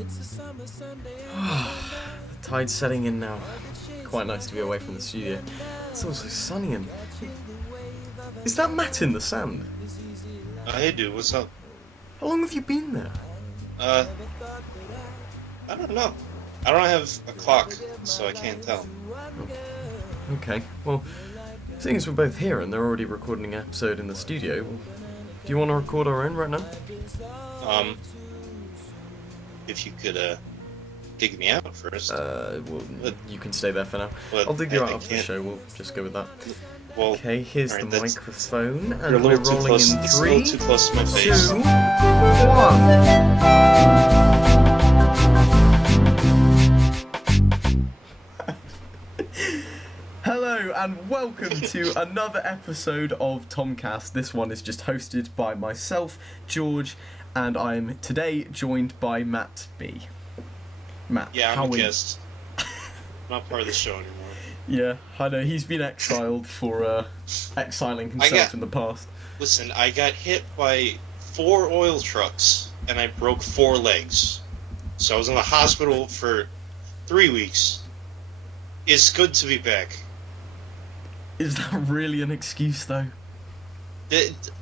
The tide's setting in now. Quite nice to be away from the studio. It's also sunny and... Is that Matt in the sand? Hey dude, what's up? How long have you been there? I don't know. I don't have a clock, so I can't tell. Okay, well, seeing as we're both here and they're already recording an episode in the studio, do you want to record our own right now? If you could, dig me out first. Well, you can stay there for now. I'll dig you out after the show, we'll just go with that. Well, okay, here's right, the microphone, you're and we're rolling close, in it's 3, a little too close to my face. 2, 1. Hello and welcome to another episode of ThomCast. This one is just hosted by myself, George, and I'm today joined by Matt B. Matt, Yeah, how I'm a are you? guest. Not part of the show anymore. Yeah, I know, he's been exiled for exiling himself in the past. Listen, I got hit by 4 oil trucks, and I broke 4 legs. So I was in the hospital for 3 weeks. It's good to be back. Is that really an excuse, though?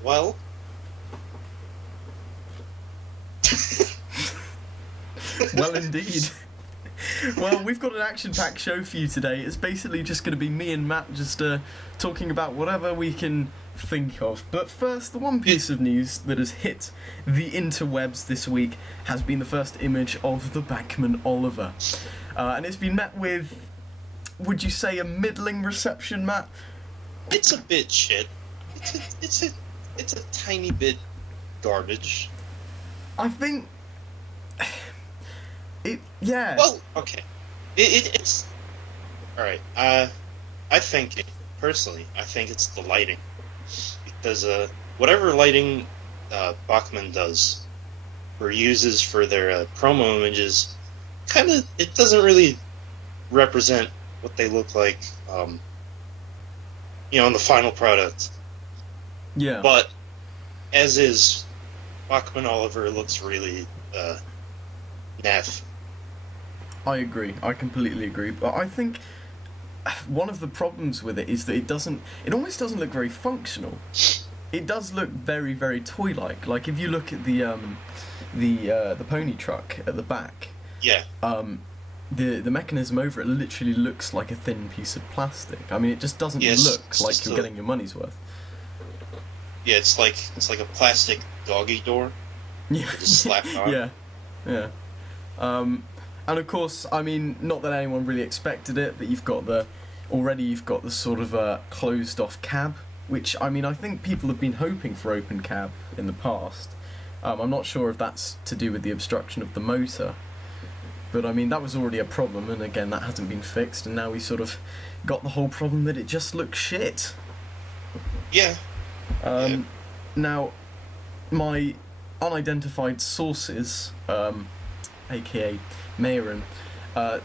Well... Well, indeed. Well, we've got an action-packed show for you today. It's basically just going to be me and Matt just talking about whatever we can think of. But first, the one piece of news that has hit the interwebs this week has been the first image of the Bachmann Oliver. And it's been met with, would you say, a middling reception, Matt? It's a bit shit. It's a tiny bit garbage. I think... Yeah. Well, okay. It's... Alright, I think, personally, I think it's the lighting. Because, whatever lighting Bachmann does, or uses for their promo images, it doesn't really represent what they look like, in the final product. Yeah. But, as is, Bachmann Oliver looks really, naff. I agree. I completely agree. But I think one of the problems with it is that it almost doesn't look very functional. It does look very, very toy-like. Like if you look at the pony truck at the back. Yeah. The mechanism over it literally looks like a thin piece of plastic. I mean, it just doesn't look like you're getting your money's worth. Yeah, it's like a plastic doggy door. Yeah. Just slapped on. Yeah. And of course, I mean, not that anyone really expected it, but you've got the sort of closed-off cab, which, I mean, I think people have been hoping for open cab in the past. I'm not sure if that's to do with the obstruction of the motor, but I mean, that was already a problem, and again, that hasn't been fixed, and now we sort of got the whole problem that it just looks shit. Yeah. Now, my unidentified sources, aka Mayoorhan,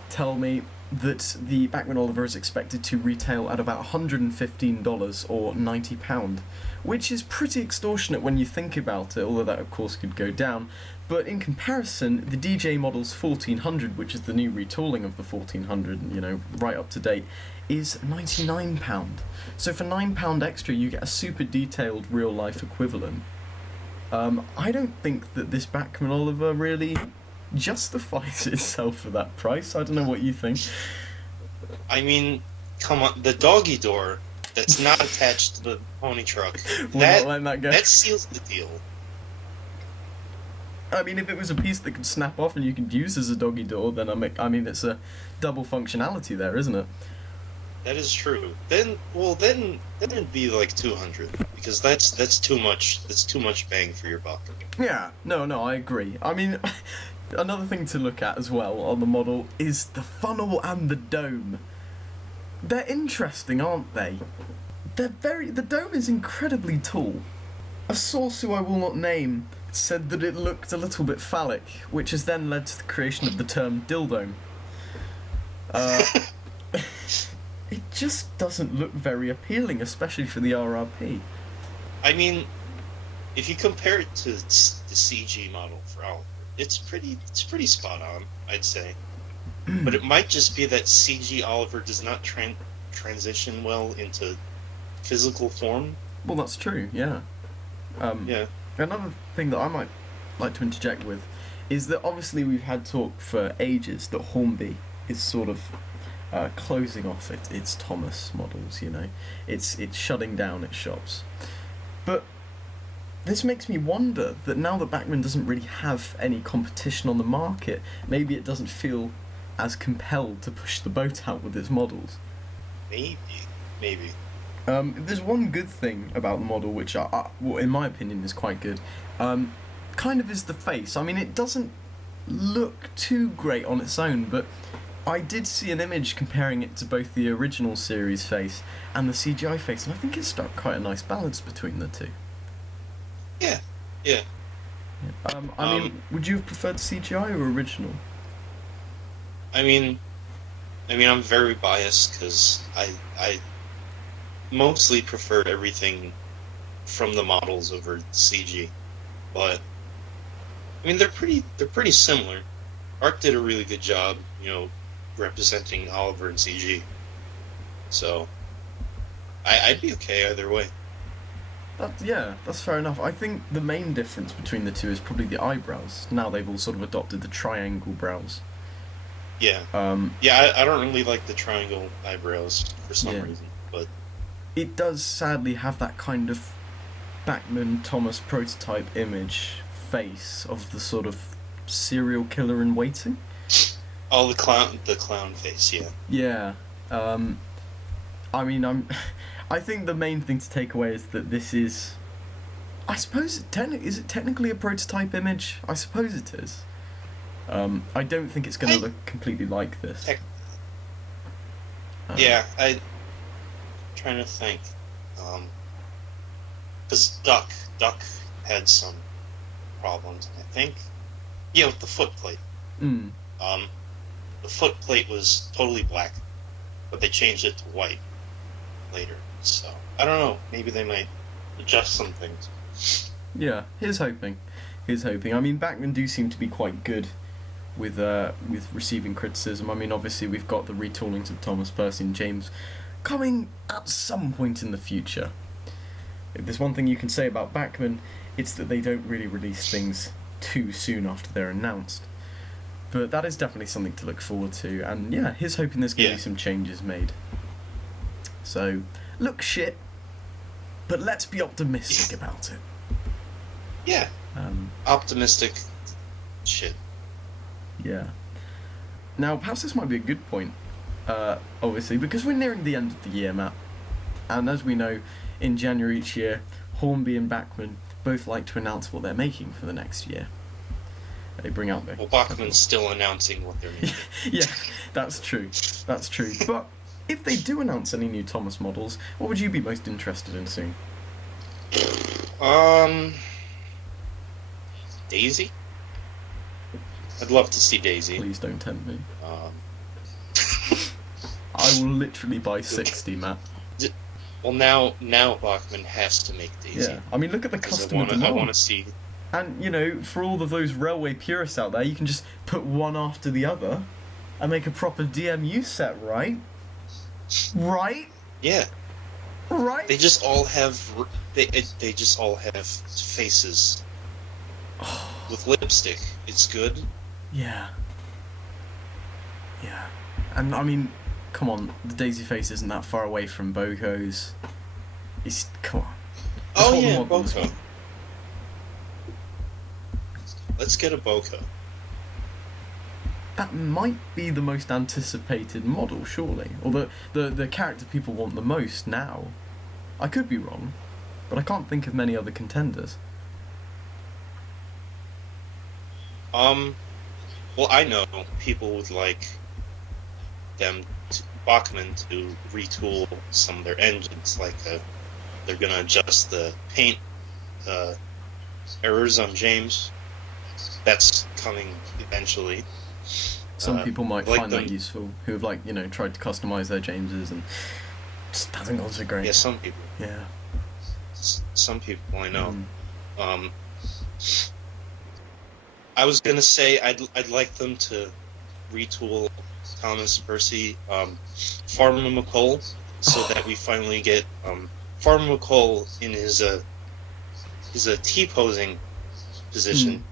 tell me that the Bachmann Oliver is expected to retail at about $115 or £90, which is pretty extortionate when you think about it, although that of course could go down. But in comparison, the DJ model's 1400, which is the new retooling of the 1400, right up to date, is £99. So for £9 extra, you get a super detailed real-life equivalent. I don't think that this Bachmann Oliver really justifies itself for that price. I don't know what you think. I mean, come on, the doggy door that's not attached to the pony truck, not letting that go. That seals the deal. I mean, if it was a piece that could snap off and you could use as a doggy door, then I mean, it's a double functionality there, isn't it? That is true. Then it'd be like 200, because that's too much. That's too much bang for your buck. Yeah. No, I agree. I mean, another thing to look at as well on the model is the funnel and the dome. They're interesting, aren't they? The dome is incredibly tall. A source who I will not name said that it looked a little bit phallic, which has then led to the creation of the term dildome. It just doesn't look very appealing, especially for the RRP. I mean, if you compare it to the CG model for Oliver, it's pretty spot on, I'd say. But it might just be that CG Oliver does not transition well into physical form. Well, that's true, yeah. Yeah. Another thing that I might like to interject with is that obviously we've had talk for ages that Hornby is sort of closing off its Thomas models, you know. It's shutting down its shops. But this makes me wonder that now that Bachmann doesn't really have any competition on the market, maybe it doesn't feel as compelled to push the boat out with its models. Maybe. There's one good thing about the model, which, well, in my opinion, is quite good. Kind of is the face. I mean, it doesn't look too great on its own, but I did see an image comparing it to both the original series face and the CGI face, and I think it struck quite a nice balance between the two. Yeah. I mean, would you have preferred CGI or original? I mean, I'm very biased because I mostly prefer everything from the models over CG, but I mean they're pretty similar. Art did a really good job, you know, representing Oliver in CG, so I'd be okay either way. That's fair enough. I think the main difference between the two is probably the eyebrows. Now they've all sort of adopted the triangle brows. Yeah. I don't really like the triangle eyebrows for some reason, but it does sadly have that kind of Bachmann Thomas prototype image face of the sort of serial killer in waiting. Oh, the clown face, yeah. Yeah. I mean, I think the main thing to take away is that this is, I suppose, is it technically a prototype image? I suppose it is. I don't think it's going to look completely like this. I'm trying to think. Because Duck had some problems, I think. Yeah, with the foot plate. The foot plate was totally black, but they changed it to white later. So, I don't know. Maybe they might adjust some things. Yeah, here's hoping. I mean, Bachmann do seem to be quite good with receiving criticism. I mean, obviously we've got the retoolings of Thomas, Percy and James coming at some point in the future. If there's one thing you can say about Bachmann, it's that they don't really release things too soon after they're announced. But that is definitely something to look forward to, and yeah, here's hoping there's going to be some changes made. So, look shit, but let's be optimistic about it. Yeah. Optimistic shit. Yeah. Now, perhaps this might be a good point, obviously, because we're nearing the end of the year, Matt. And as we know, in January each year, Hornby and Bachmann both like to announce what they're making for the next year. They bring out their... Well, Bachmann's still announcing what they're making. Yeah, that's true. But if they do announce any new Thomas models, what would you be most interested in seeing? Daisy? I'd love to see Daisy. Please don't tempt me. I will literally buy 60, Matt. Well, now Bachmann has to make Daisy. Yeah, I mean, look at the customer demand. I want to see... And, you know, for all of those railway purists out there, you can just put one after the other and make a proper DMU set, right? Right? Yeah. Right? They just all have... They just all have faces. With lipstick. It's good. Yeah. And, I mean, come on, the Daisy face isn't that far away from Boko's. Come on. Oh, yeah, Boko. Let's get a Boko. That might be the most anticipated model, surely. Or the character people want the most now. I could be wrong, but I can't think of many other contenders. Well, I know people would like Bachmann to retool some of their engines, like they're gonna adjust the paint errors on James. That's coming eventually. Some people might find that useful, who have, like, you know, tried to customize their Jameses and just hasn't gone so great. Yeah, some people. Yeah. Some people I know. I was gonna say I'd like them to retool Thomas Percy, Farmer McColl, so that we finally get Farmer McColl in his T-posing position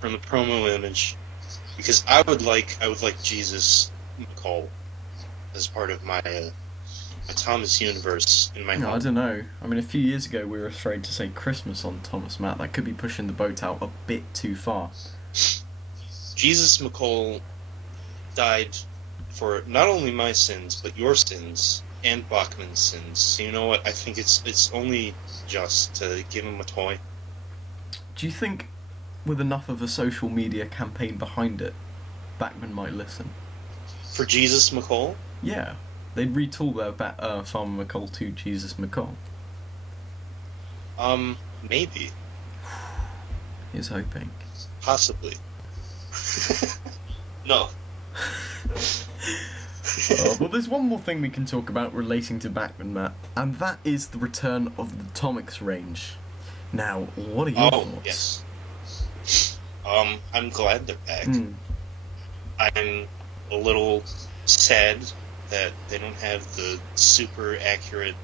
from the promo image, because I would like Jesus McColl as part of my Thomas universe in my No, I home. don't know. I mean, a few years ago we were afraid to say Christmas on Thomas Matt. That could be pushing the boat out a bit too far. Jesus McColl died for not only my sins, but your sins and Bachmann's sins. So you know what? I think it's only just to give him a toy. Do you think, with enough of a social media campaign behind it, Bachmann might listen? For Jesus McColl? Yeah. They'd retool their Farmer McColl to Jesus McColl. Maybe. He's hoping. Possibly. No. Well, there's one more thing we can talk about relating to Bachmann, Matt, and that is the return of the Tomix range. Now, what are your thoughts? Yes. I'm glad they're back. I'm a little sad that they don't have the super accurate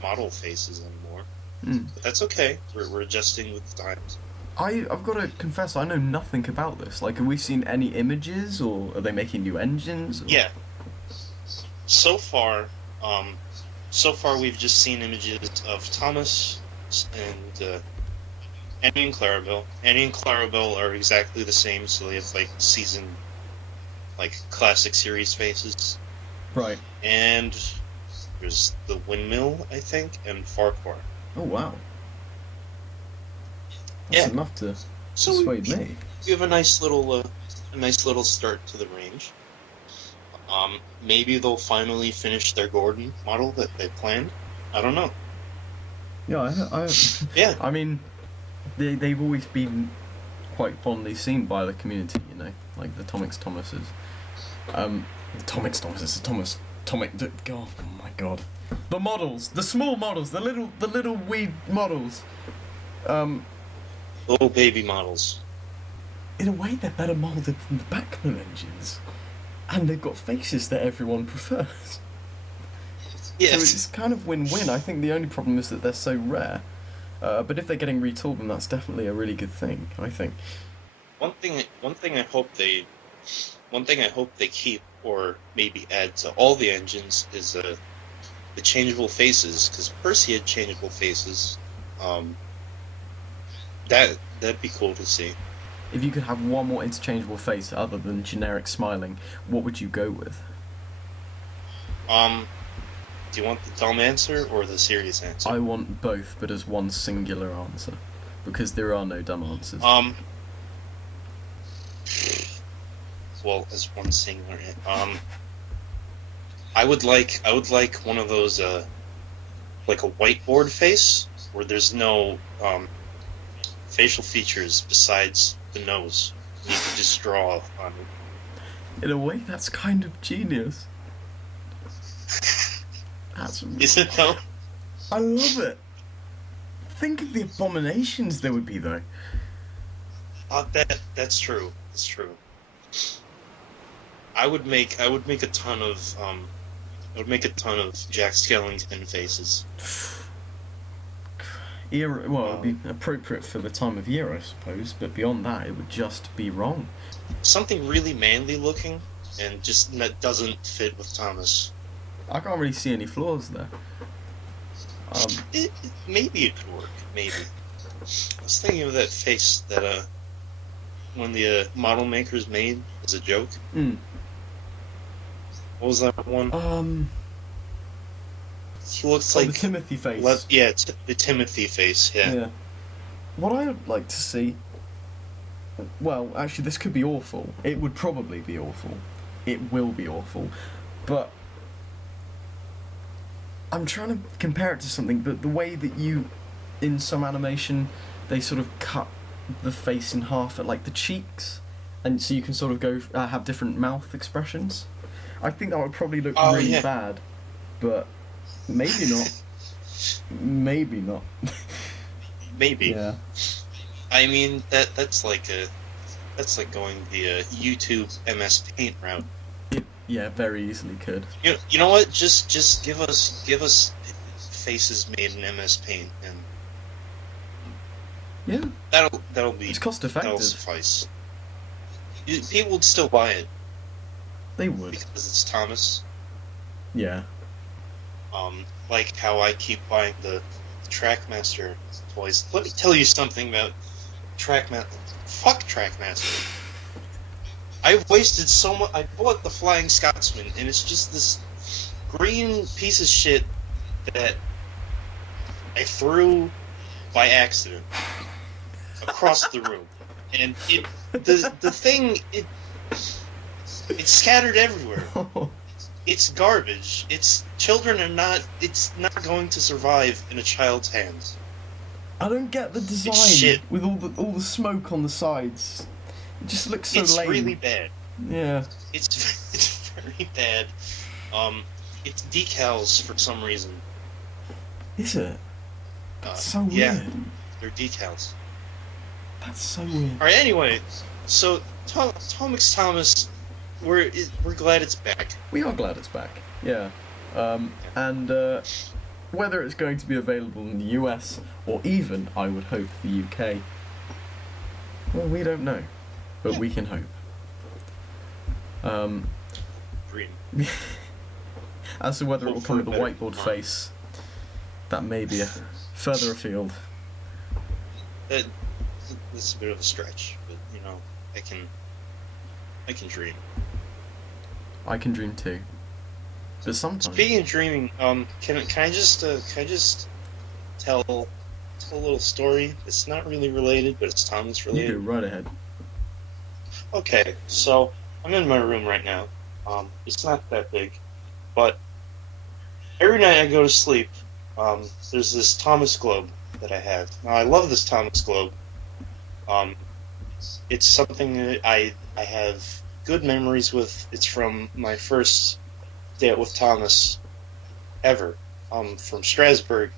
model faces anymore. But that's okay. We're adjusting with the times. I've got to confess, I know nothing about this. Like, have we seen any images, or are they making new engines? Or... Yeah. So far we've just seen images of Thomas and Annie and Clarabelle. Annie and Clarabelle are exactly the same, so they have like season, like classic series faces. Right. And there's the Windmill, I think, and Farquhar. Oh wow. That's enough to persuade me. We have a nice little start to the range. Maybe they'll finally finish their Gordon model that they planned. I don't know. Yeah, Yeah. I mean, they've always been quite fondly seen by the community, you know, like the Tomix Thomases. The Tomix Thomases, oh my god. The models, the small models, the little wee models. Little baby models. In a way, they're better moulded than the Bachmann engines. And they've got faces that everyone prefers. Yes. So it's kind of win-win. I think the only problem is that they're so rare. But if they're getting retooled, then that's definitely a really good thing, I think. One thing I hope they keep, or maybe add to all the engines, is the changeable faces, because Percy had changeable faces. That'd be cool to see. If you could have one more interchangeable face other than generic smiling, what would you go with? Do you want the dumb answer or the serious answer? I want both, but as one singular answer, because there are no dumb answers. Well, as one singular. I would like one of those like a whiteboard face where there's no facial features besides the nose. You can just draw on it. In a way, that's kind of genius. Is it though? I love it. Think of the abominations there would be, though. That's true. That's true. I would make a ton of Jack Skellington faces. Era, well, it'd be appropriate for the time of year, I suppose, but beyond that, it would just be wrong. Something really manly looking, and just that doesn't fit with Thomas. I can't really see any flaws there. Maybe it could work. Maybe. I was thinking of that face that when the model makers made as a joke. What was that one? He looks like the Timothy face. The Timothy face. Yeah. What I would like to see. Well, actually, this could be awful. It would probably be awful. It will be awful, but I'm trying to compare it to something. But the way that in some animation, they sort of cut the face in half at like the cheeks, and so you can sort of go have different mouth expressions. I think that would probably look really bad, but maybe not. Maybe not. Maybe. Yeah. I mean that's like That's like going the YouTube MS Paint route. Yeah, very easily could. You know what? Just give us faces made in MS Paint, and Yeah, that'll be it's cost effective. that'll suffice. People would still buy it They would. because it's Thomas. Yeah. Like how I keep buying the Trackmaster toys. Let me tell you something about Trackmaster. Fuck Trackmaster. I've wasted so much. I bought the Flying Scotsman, and it's just this green piece of shit that I threw by accident across the room, and the thing it's scattered everywhere. It's garbage. It's not going to survive in a child's hands. I don't get the design shit. with all the smoke on the sides. It just looks so It's lame. really bad. Yeah. It's very bad. It's decals for some reason. Is it? That's so weird. Yeah, they're decals. That's so weird. All right. Anyway, so Tomix Thomas, we're glad it's back. We are glad it's back. Yeah. And whether it's going to be available in the US or even, I would hope, the UK. Well, we don't know, but we can hope. Dream. As to whether it will Hope come for with a a better whiteboard time. face, that may be further afield. It's a bit of a stretch, but I can dream. I can dream too. But sometimes. Speaking of dreaming, can I just tell a little story? It's not really related, but it's Thomas You related. go right ahead. Okay, so I'm in my room right now. It's not that big, but every night I go to sleep. There's this Thomas globe that I have. Now I love this Thomas globe. It's something that I have good memories with. It's from my first date with Thomas ever. From Strasbourg.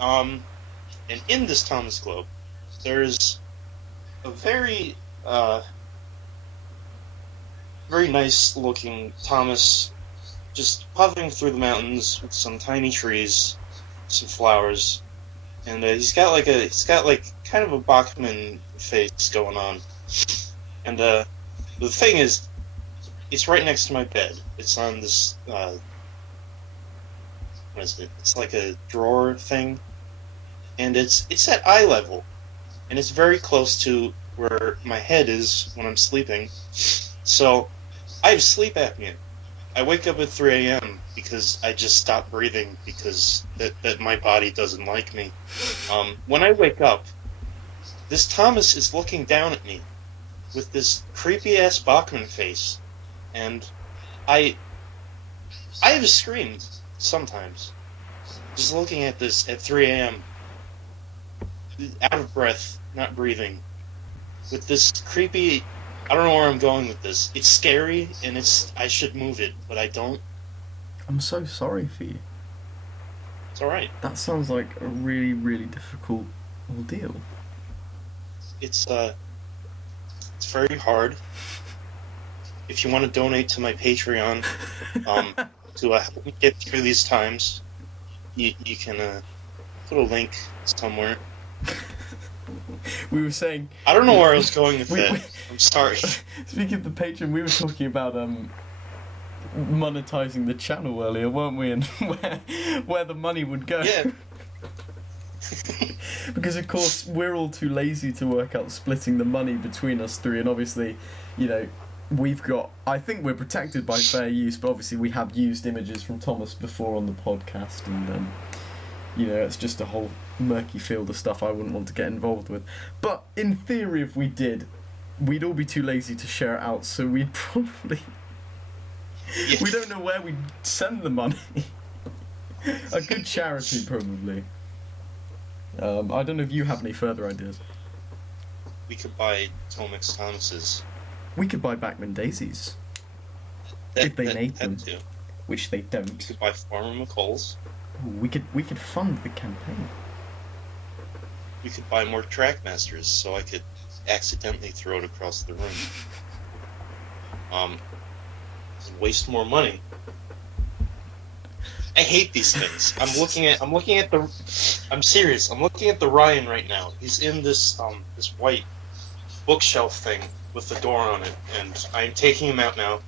And in this Thomas globe, there's a very nice looking Thomas just puffing through the mountains with some tiny trees, some flowers, and he's got kind of a Bachmann face going on. And the thing is, it's right next to my bed. It's on this what is it? It's like a drawer thing, and it's at eye level, and it's very close to where my head is when I'm sleeping. So I have sleep apnea. I wake up at 3 a.m. because I just stop breathing because that my body doesn't like me. When I wake up, this Thomas is looking down at me with this creepy ass Bachmann face, and I have screamed sometimes just looking at this at 3 a.m. out of breath, not breathing, with this creepy. I don't know where I'm going with this. It's scary, and I should move it, but I don't. I'm so sorry for you. It's alright. That sounds like a really, really difficult ordeal. It's very hard. If you want to donate to my Patreon, to help me get through these times, you can put a link somewhere. We were saying... I don't know where I was going with that. I'm sorry. Speaking of the Patreon, we were talking about monetizing the channel earlier, weren't we? And where the money would go. Yeah. Because of course we're all too lazy to work out splitting the money between us three, and obviously, we've got... I think we're protected by fair use, but obviously we have used images from Thomas before on the podcast, and it's just a whole murky field of stuff I wouldn't want to get involved with. But in theory, if we did, we'd all be too lazy to share it out, so we'd probably... We don't know where we'd send the money. A good charity, probably. I don't know if you have any further ideas. We could buy Tomix Thomas's. We could buy Bachmann daisies. If they made them. Too. Which they We don't. could buy Farmer McColl's. We could fund the campaign. We could buy more Trackmasters, so I could accidentally throw it across the room. Waste more money. I hate these things. I'm serious. I'm looking at the Ryan right now. He's in this white bookshelf thing with the door on it, and I'm taking him out now.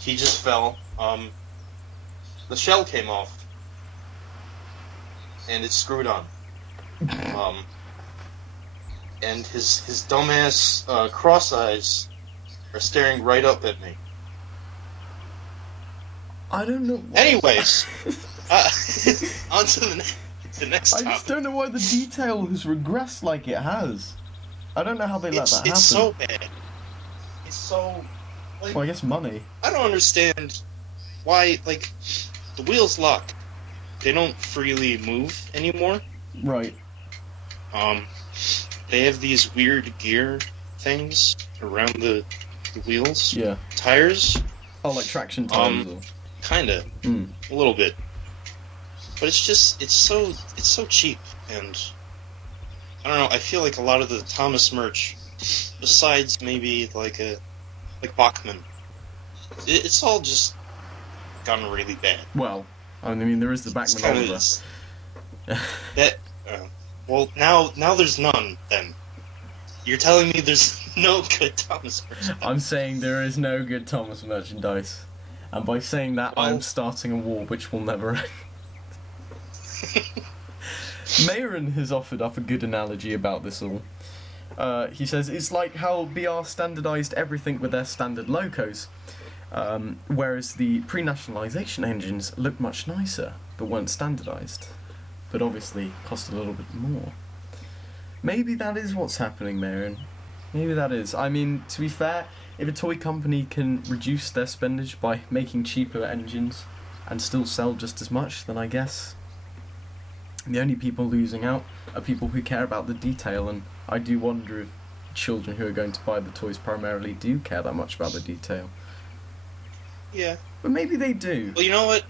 He just fell. The shell came off, and it's screwed on. And his dumbass cross eyes are staring right up at me. I don't know. Anyways, on to the next topic. I just don't know why the detail has regressed like it has. I don't know how they let that happen. It's so bad. It's so... Like, well, I guess money. I don't understand why, like, the wheels lock. They don't freely move anymore. Right. They have these weird gear things around the wheels. Yeah. Tires. Oh, like traction tires. Kinda. A little bit. But it's so cheap, and I don't know, I feel like a lot of the Thomas merch, besides maybe like Bachmann, it's all just gotten really bad. Well, I mean, there is the Bachmann Oliver. Well, now there's none, then. You're telling me there's no good Thomas merchandise? I'm saying there is no good Thomas merchandise. And by saying that, I'm starting a war which will never end. Mayoorhan has offered up a good analogy about this all. He says, it's like how BR standardised everything with their standard locos, whereas the pre-nationalisation engines looked much nicer, but weren't standardised. But obviously cost a little bit more. Maybe that is what's happening, Mayoorhan. Maybe that is. I mean, to be fair, if a toy company can reduce their spendage by making cheaper engines and still sell just as much, then I guess the only people losing out are people who care about the detail, and I do wonder if children who are going to buy the toys primarily do care that much about the detail. Yeah. But maybe they do. Well, you know what?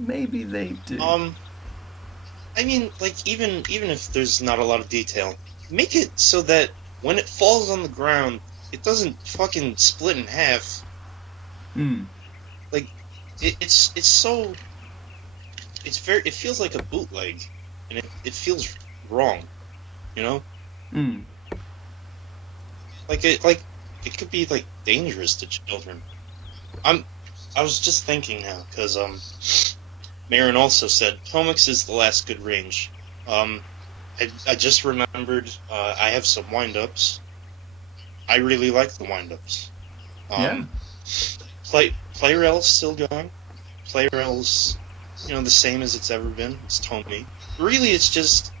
Maybe they do. I mean, like, even if there's not a lot of detail, make it so that when it falls on the ground, it doesn't fucking split in half. Like, it's so... It feels like a bootleg, and it feels wrong, you know? Like, it could be, like, dangerous to children. I was just thinking now, because, Mayoorhan also said, Tomix is the last good range. I just remembered, I have some wind-ups. I really like the wind-ups. Yeah. Play-Rail's still going. Play-Rail's, the same as it's ever been. It's Tomy. Really, it's just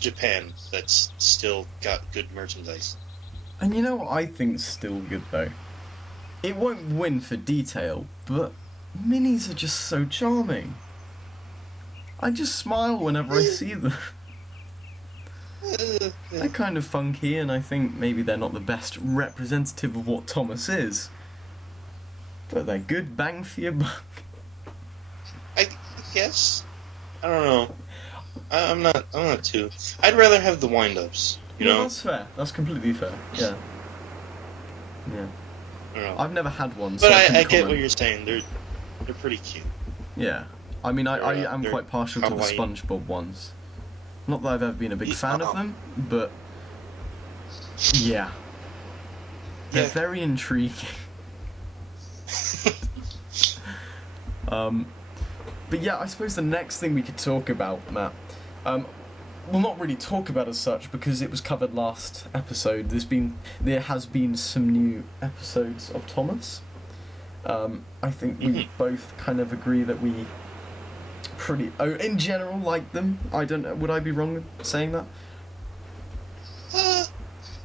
Japan that's still got good merchandise. And you know what I think's still good, though? It won't win for detail, but minis are just so charming. I just smile whenever I see them. They're kind of funky, and I think maybe they're not the best representative of what Thomas is. But they're good bang for your buck. I guess. I don't know. I'm not too. I'd rather have the wind-ups. You know? That's fair. That's completely fair. Yeah. Yeah. I don't know. I've never had one, but so I get what you're saying. They're pretty cute. Yeah. I mean, I am they're quite partial to the kawaii. SpongeBob ones. Not that I've ever been a big fan of them, but yeah. They're very intriguing. But yeah, I suppose the next thing we could talk about, Matt, well, not really talk about as such, because it was covered last episode. There has been some new episodes of Thomas. I think we both kind of agree that we in general like them. I don't know, would I be wrong in saying that?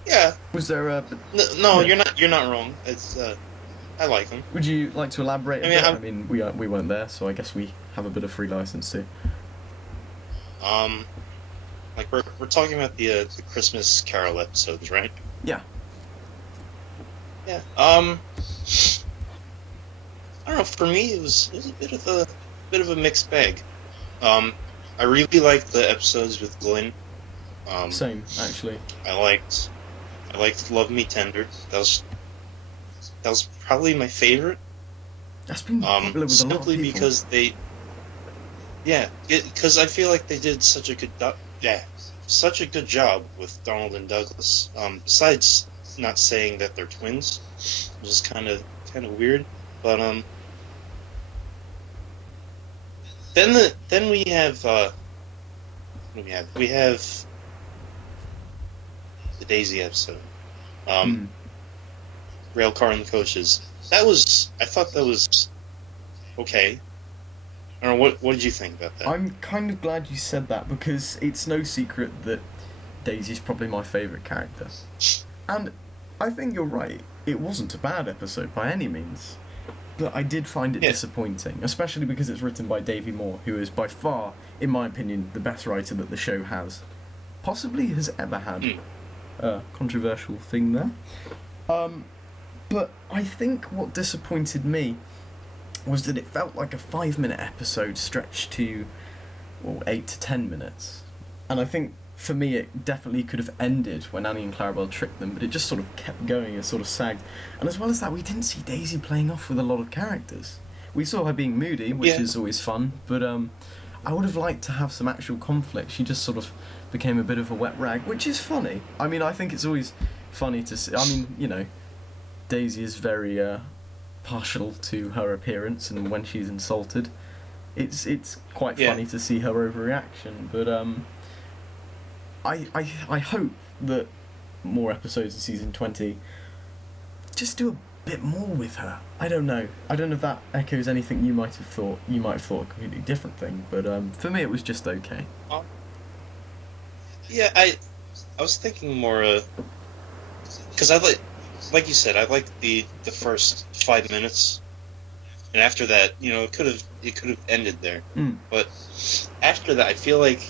Yeah. Was there a... No, yeah. you're not wrong. It's I like them. Would you like to elaborate a I mean, bit? I mean, we weren't there, so I guess we have a bit of free license too. Like we're talking about the Christmas Carol episodes, right? Yeah. Yeah. I don't know. For me, it was a bit of a mixed bag. I really liked the episodes with Glenn, Same, actually. I liked Love Me Tender. That was probably my favorite. That's been popular with a lot of Simply people. because because I feel like they did such a good job with Donald and Douglas. Besides not saying that they're twins, which is kind of weird, but then we have what do we have? We have the Daisy episode. Railcar and the Coaches. I thought that was okay. I don't know, what did you think about that? I'm kind of glad you said that, because it's no secret that Daisy's probably my favourite character. And I think you're right, it wasn't a bad episode by any means. But I did find it disappointing, especially because it's written by Davey Moore, who is by far, in my opinion, the best writer that the show possibly has ever had. Controversial thing there. But I think what disappointed me was that it felt like a 5-minute episode stretched to 8 to 10 minutes. And I think for me it definitely could have ended when Annie and Clarabelle tricked them, but it just sort of kept going and sort of sagged. And as well as that, we didn't see Daisy playing off with a lot of characters. We saw her being moody, which is always fun, but I would have liked to have some actual conflict. She just sort of became a bit of a wet rag, which is funny. I mean, I think it's always funny to see. I mean, you know, Daisy is very partial to her appearance, and when she's insulted, it's quite funny to see her overreaction. But I hope that more episodes in season 20 just do a bit more with her. I don't know if that echoes anything you might have thought. You might have thought a completely different thing, but for me it was just okay. Yeah, I was thinking more because I like you said, I liked the first 5 minutes, and after that, you know, it could have ended there. But after that, I feel like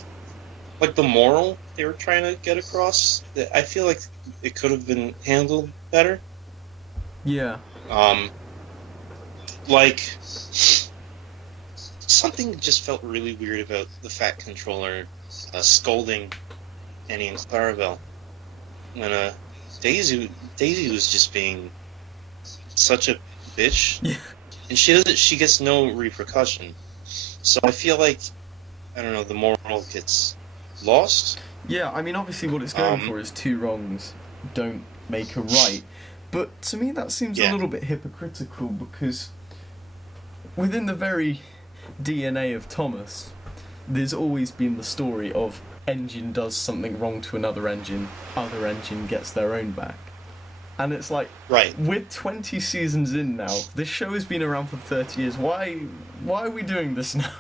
the moral they were trying to get across, I feel like it could have been handled better. Yeah. Like something just felt really weird about the Fat Controller scolding Annie and Clarabelle when Daisy was just being such a bitch. Yeah. And she gets no repercussion. So I feel like, I don't know, the moral gets lost. Yeah, I mean, obviously what it's going for is 2 wrongs don't make a right. But to me that seems a little bit hypocritical, because within the very DNA of Thomas, there's always been the story of engine does something wrong to another engine gets their own back. And it's like, with 20 seasons in now, this show has been around for 30 years, why are we doing this now?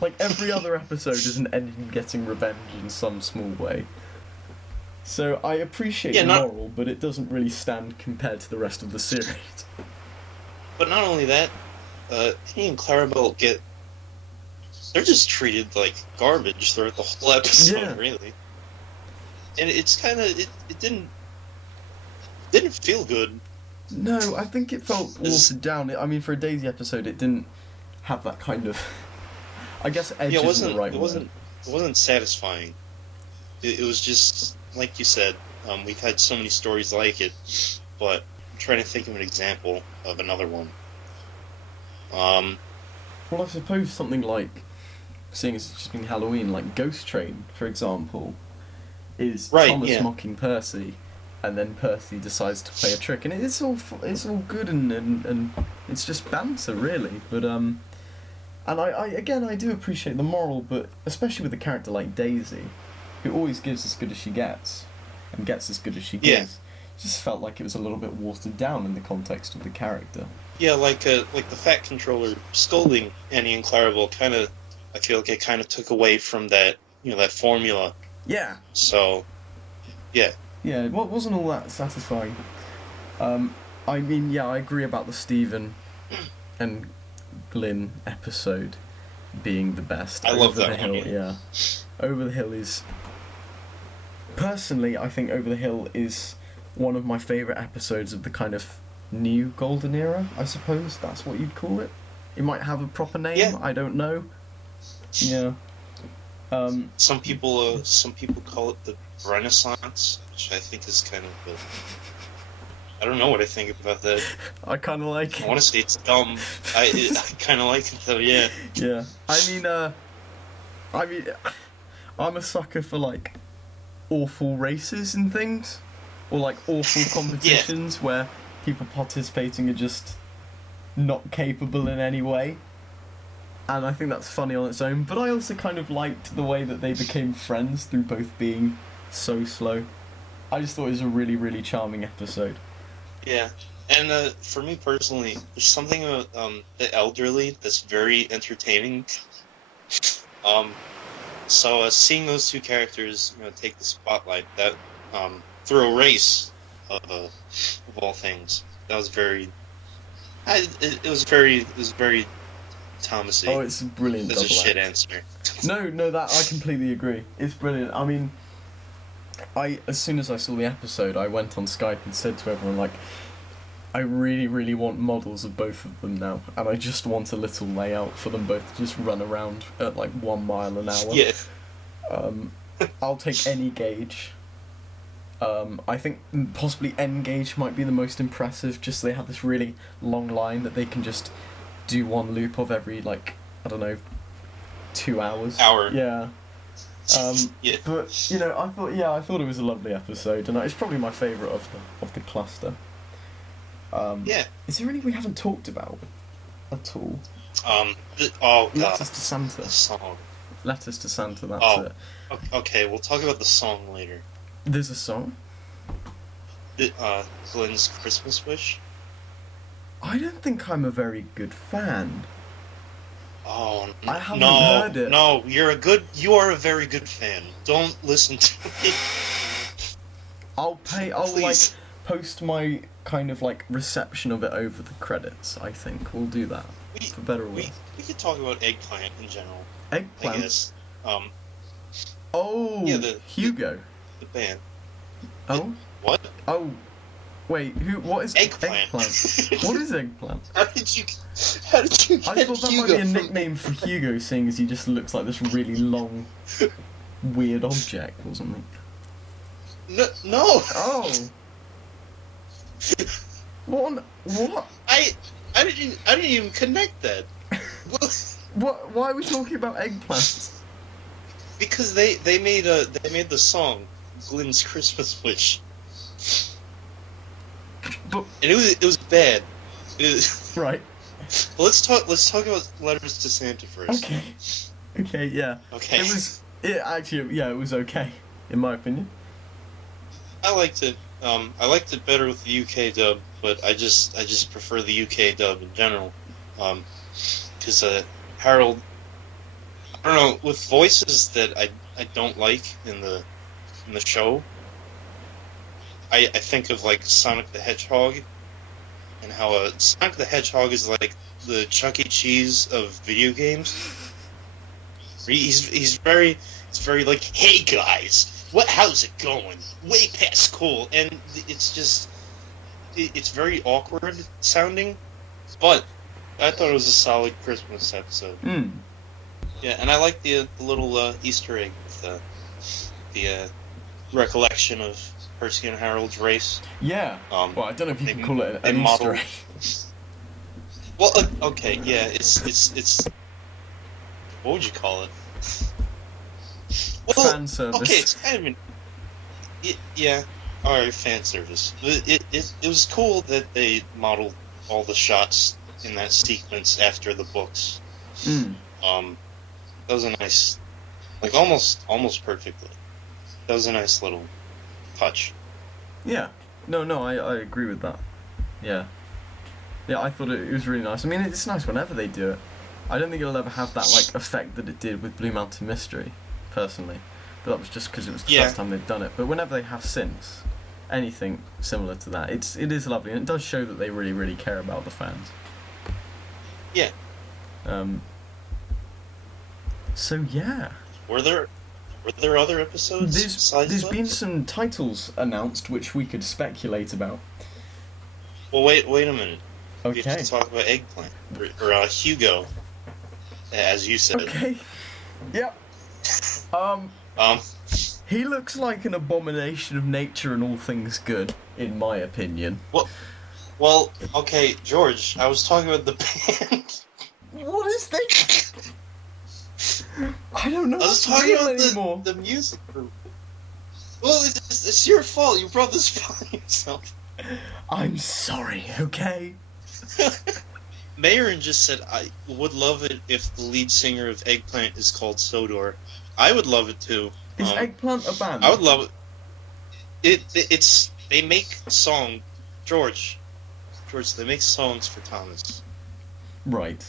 Like, every other episode is an engine getting revenge in some small way. So I appreciate the moral, but it doesn't really stand compared to the rest of the series. But not only that, Annie and Clarabelle they're just treated like garbage throughout the whole episode, really. And it's kind of, it didn't feel good. No, I think it felt watered down. I mean, for a Daisy episode, it didn't have that kind of, I guess, edge isn't the right word. It wasn't satisfying. It was just, like you said, we've had so many stories like it, but I'm trying to think of an example of another one. Well, I suppose something like, seeing as it's just been Halloween, like Ghost Train, for example, is Thomas mocking Percy, and then Percy decides to play a trick, and it's all good and it's just banter, really. But and I do appreciate the moral, but especially with a character like Daisy, who always gives as good as she gets, and gets as good as she gives. It just felt like it was a little bit watered down in the context of the character. Yeah, like the Fat Controller scolding Annie and Clarabelle I feel like it kind of took away from that, that formula. Yeah. So, yeah. Yeah, it wasn't all that satisfying. I mean, yeah, I agree about the Stephen and Glyn episode being the best. I love that one. Yeah. Over the Hill is... Personally, I think Over the Hill is one of my favourite episodes of the kind of new golden era, I suppose that's what you'd call it. It might have a proper name, I don't know. Yeah. Some people call it the Renaissance, which I think is kind of I don't know what I think about that. I kind of like it. I want to say it's dumb. I kind of like it though. Yeah. Yeah. I mean, I'm a sucker for like awful races and things, or like awful competitions where people participating are just not capable in any way. And I think that's funny on its own, but I also kind of liked the way that they became friends through both being so slow. I just thought it was a really, really charming episode. Yeah, and for me personally, there's something about the elderly that's very entertaining. So seeing those two characters, take the spotlight, that through a race of all things, that was very. It was very Thomasy. Oh, it's brilliant. That's a shit answer. No, that I completely agree. It's brilliant. I mean, as soon as I saw the episode, I went on Skype and said to everyone, like, I really, really want models of both of them now, and I just want a little layout for them both to just run around at like 1 mile an hour. Yeah. I'll take any gauge. I think possibly N gauge might be the most impressive. Just they have this really long line that they can just do one loop of every, like, I don't know, 2 hours. Yeah. Yeah. But I thought it was a lovely episode, and it's probably my favourite of the cluster. Yeah. Is there any we haven't talked about at all? Letters to Santa. The song. Letters to Santa. That's it. Okay, we'll talk about the song later. There's a song. Glenn's Christmas Wish. I don't think I'm a very good fan. Oh, I haven't heard it. No, you are a very good fan. Don't listen to me. I'll post my kind of like reception of it over the credits, I think. We'll do that. For better or worse. We could talk about Eggplant in general. Eggplant? I guess. Oh, yeah, Hugo. The band. Oh? What? Oh. Wait, what is Eggplant? What is Eggplant? How did you get I thought that Hugo might be a nickname for Hugo, seeing as he just looks like this really long, weird object or something. No. Oh. What? I didn't even connect that. What? Why are we talking about Eggplants? Because they made the song Glenn's Christmas Wish. But, and it was bad. Right. Well, let's talk about Letters to Santa first. Okay, yeah. Okay. It was okay, in my opinion. I liked it. I liked it better with the UK dub, but I just prefer the UK dub in general. Because Harold, I don't know, with voices that I don't like in the show. I think of like Sonic the Hedgehog, and how Sonic the Hedgehog is like the Chuck E. Cheese of video games. He's very like, hey guys, how's it going? Way past cool, and it's very awkward sounding, but I thought it was a solid Christmas episode. Yeah, and I like the little Easter egg with the recollection of Percy and Harold's race. Yeah. Well, I don't know if you can call it an model. Easter egg. Well, okay, yeah, it's. What would you call it? Well, fan service. Okay, it's kind of yeah. All right, fan service. It was cool that they modeled all the shots in that sequence after the books. That was a nice, like almost perfectly. That was a nice little touch. Yeah. No, I agree with that. Yeah. Yeah, I thought it was really nice. I mean, it's nice whenever they do it. I don't think it'll ever have that like effect that it did with Blue Mountain Mystery, personally. But that was just because it was the first time they'd done it. But whenever they have since, anything similar to that, it is lovely, and it does show that they really, really care about the fans. Yeah. So yeah. Were there other episodes? There's been some titles announced which we could speculate about. Well, wait a minute. Okay. We have to talk about Eggplant or Hugo, as you said. Okay. Yep. Um, He looks like an abomination of nature and all things good, in my opinion. well, okay, George, I was talking about the band. What is this? I don't know I was what's talking real about anymore. the music group. Well, it's your fault. You brought this upon yourself. I'm sorry, okay? Mayoorhan just said, I would love it if the lead singer of Eggplant is called Sodor. I would love it too. Is Eggplant a band? I would love it. It's they make George, they make songs for Thomas. Right.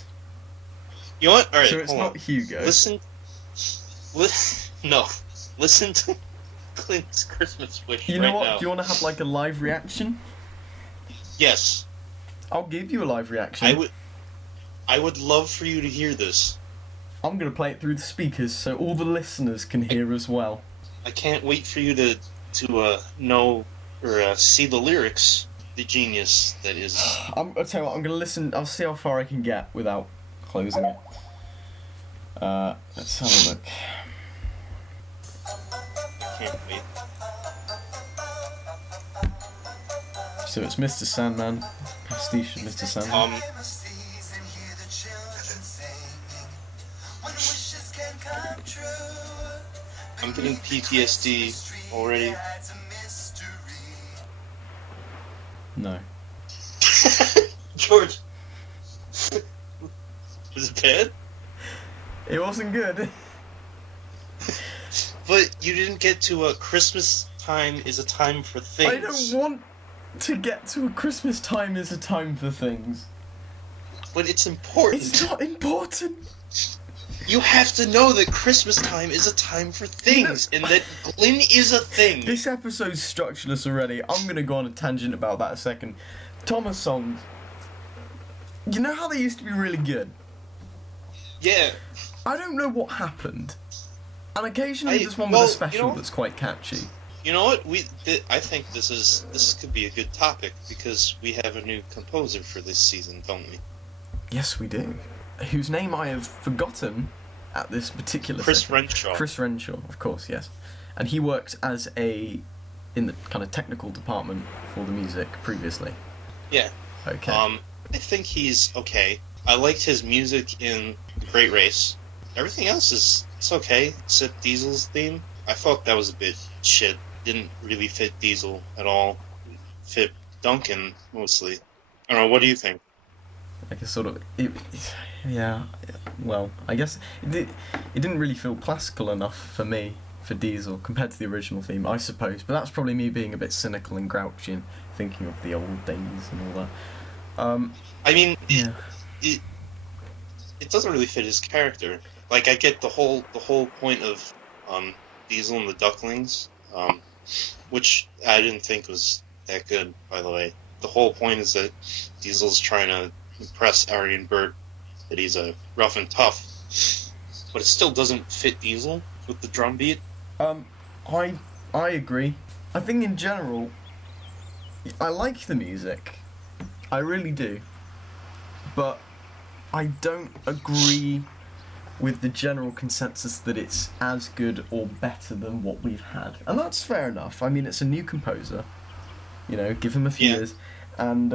You know what? All right, So it's hold not on. Hugo. Listen to Clint's Christmas wish. You know right what? now. Do you want to have like a live reaction? Yes. I'll give you a live reaction. I would love for you to hear this. I'm going to play it through the speakers so all the listeners can hear as well. I can't wait for you to know or see the lyrics. The genius that is. I'll tell you what, I'm going to listen. I'll see how far I can get without closing it. Let's have a look. I can't wait. So it's Mr. Sandman, pastiche of Mr. Sandman. I'm getting PTSD already. No. George, was it bad? It wasn't good. But you didn't get to a Christmas time is a time for things. I don't want to get to a Christmas time is a time for things. But it's important. It's not important. You have to know that Christmas time is a time for things, and that Glyn is a thing. This episode's structureless already. I'm going to go on a tangent about that a second. Thomas songs. You know how they used to be really good? Yeah. I don't know what happened. And occasionally there's one with a special that's quite catchy. You know what? I think this could be a good topic because we have a new composer for this season, don't we? Yes, we do. Whose name I have forgotten at this particular Chris second. Renshaw. Chris Renshaw, of course, yes. And he worked as in the kind of technical department for the music previously. Yeah. Okay. I think he's okay. I liked his music in Great Race. Everything else it's okay, except Diesel's theme. I thought that was a bit shit. Didn't really fit Diesel at all. Fit Duncan mostly. I don't know. What do you think? Like a sort of, yeah. Well, I guess it didn't really feel classical enough for me for Diesel compared to the original theme, I suppose. But that's probably me being a bit cynical and grouchy and thinking of the old days and all that. I mean, yeah. It doesn't really fit his character. Like I get the whole point of Diesel and the Ducklings, which I didn't think was that good, by the way. The whole point is that Diesel's trying to impress Ari and Bert that he's a rough and tough, but it still doesn't fit Diesel with the drum beat. I agree. I think in general, I like the music. I really do. But I don't agree with the general consensus that it's as good or better than what we've had. And that's fair enough. I mean, it's a new composer. You know, give him a few years. And,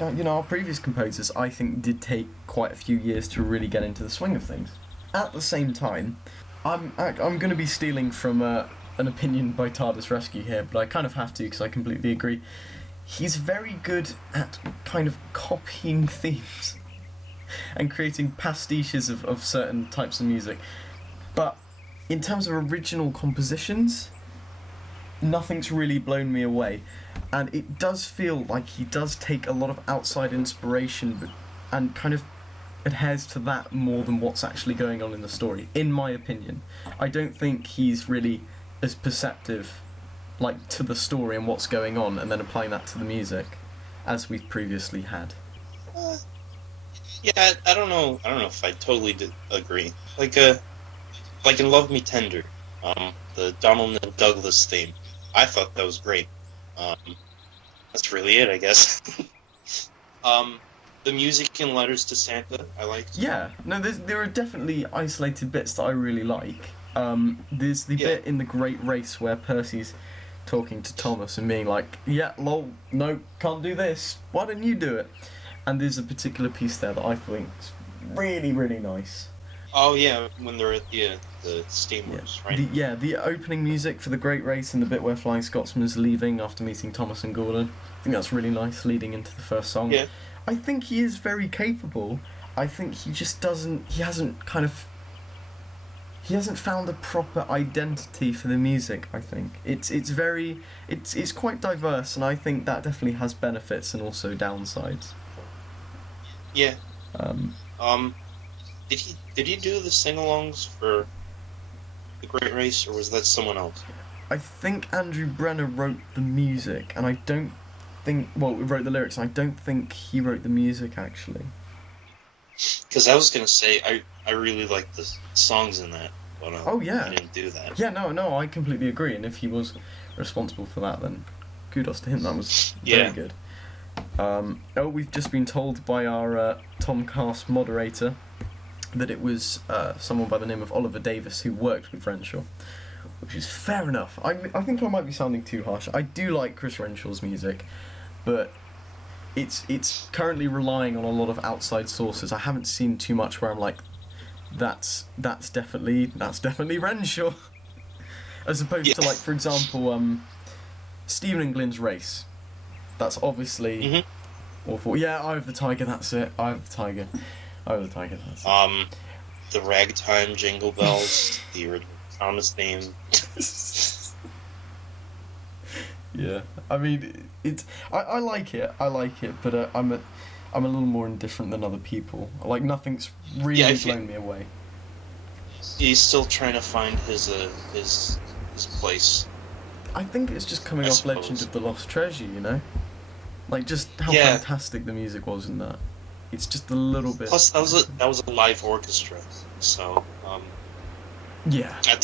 you know, our previous composers, I think, did take quite a few years to really get into the swing of things. At the same time, I'm going to be stealing from an opinion by TARDIS Rescue here, but I kind of have to because I completely agree. He's very good at kind of copying themes and creating pastiches of certain types of music. But in terms of original compositions, nothing's really blown me away. And it does feel like he does take a lot of outside inspiration and kind of adheres to that more than what's actually going on in the story, in my opinion. I don't think he's really as perceptive to the story and what's going on and then applying that to the music as we've previously had. Yeah, I don't know if I totally agree. Like in Love Me Tender, the Donald and Douglas theme, I thought that was great. That's really it, I guess. The music in Letters to Santa, I liked. Yeah, no, there are definitely isolated bits that I really like. There's the bit in The Great Race where Percy's talking to Thomas and being like, yeah, lol, no, can't do this. Why don't you do it? And there's a particular piece there that I think is really, really nice. Oh yeah, when they're at the steamers, right? The opening music for The Great Race and the bit where Flying Scotsman's leaving after meeting Thomas and Gordon. I think that's really nice, leading into the first song. Yeah. I think he is very capable. I think he just he hasn't found a proper identity for the music, I think. It's quite diverse, and I think that definitely has benefits and also downsides. Yeah. Did he do the sing-alongs for The Great Race, or was that someone else? I think Andrew Brenner wrote the music, and I don't think... Well, we wrote the lyrics, and I don't think he wrote the music, actually. Because I was going to say, I really like the songs in that, but oh, yeah. I didn't do that. Yeah, no, I completely agree, and if he was responsible for that, then kudos to him, that was very good. We've just been told by our ThomCast moderator that it was someone by the name of Oliver Davis who worked with Renshaw, which is fair enough. I think I might be sounding too harsh. I do like Chris Renshaw's music, but it's currently relying on a lot of outside sources. I haven't seen too much where I'm like, that's definitely Renshaw, as opposed to, like, for example, Stephen England's Race. That's obviously awful. Yeah, Eye of the Tiger. That's it. Eye of the Tiger. That's it. The Ragtime Jingle Bells, the original Thomas theme. Yeah, I mean, I like it, but I'm a little more indifferent than other people. Like, nothing's really blown me away. He's still trying to find his place. I think it's just coming off Legend of the Lost Treasure, you know? Like, just how fantastic the music was in that. It's just a little bit... Plus, that was a live orchestra, so, yeah. I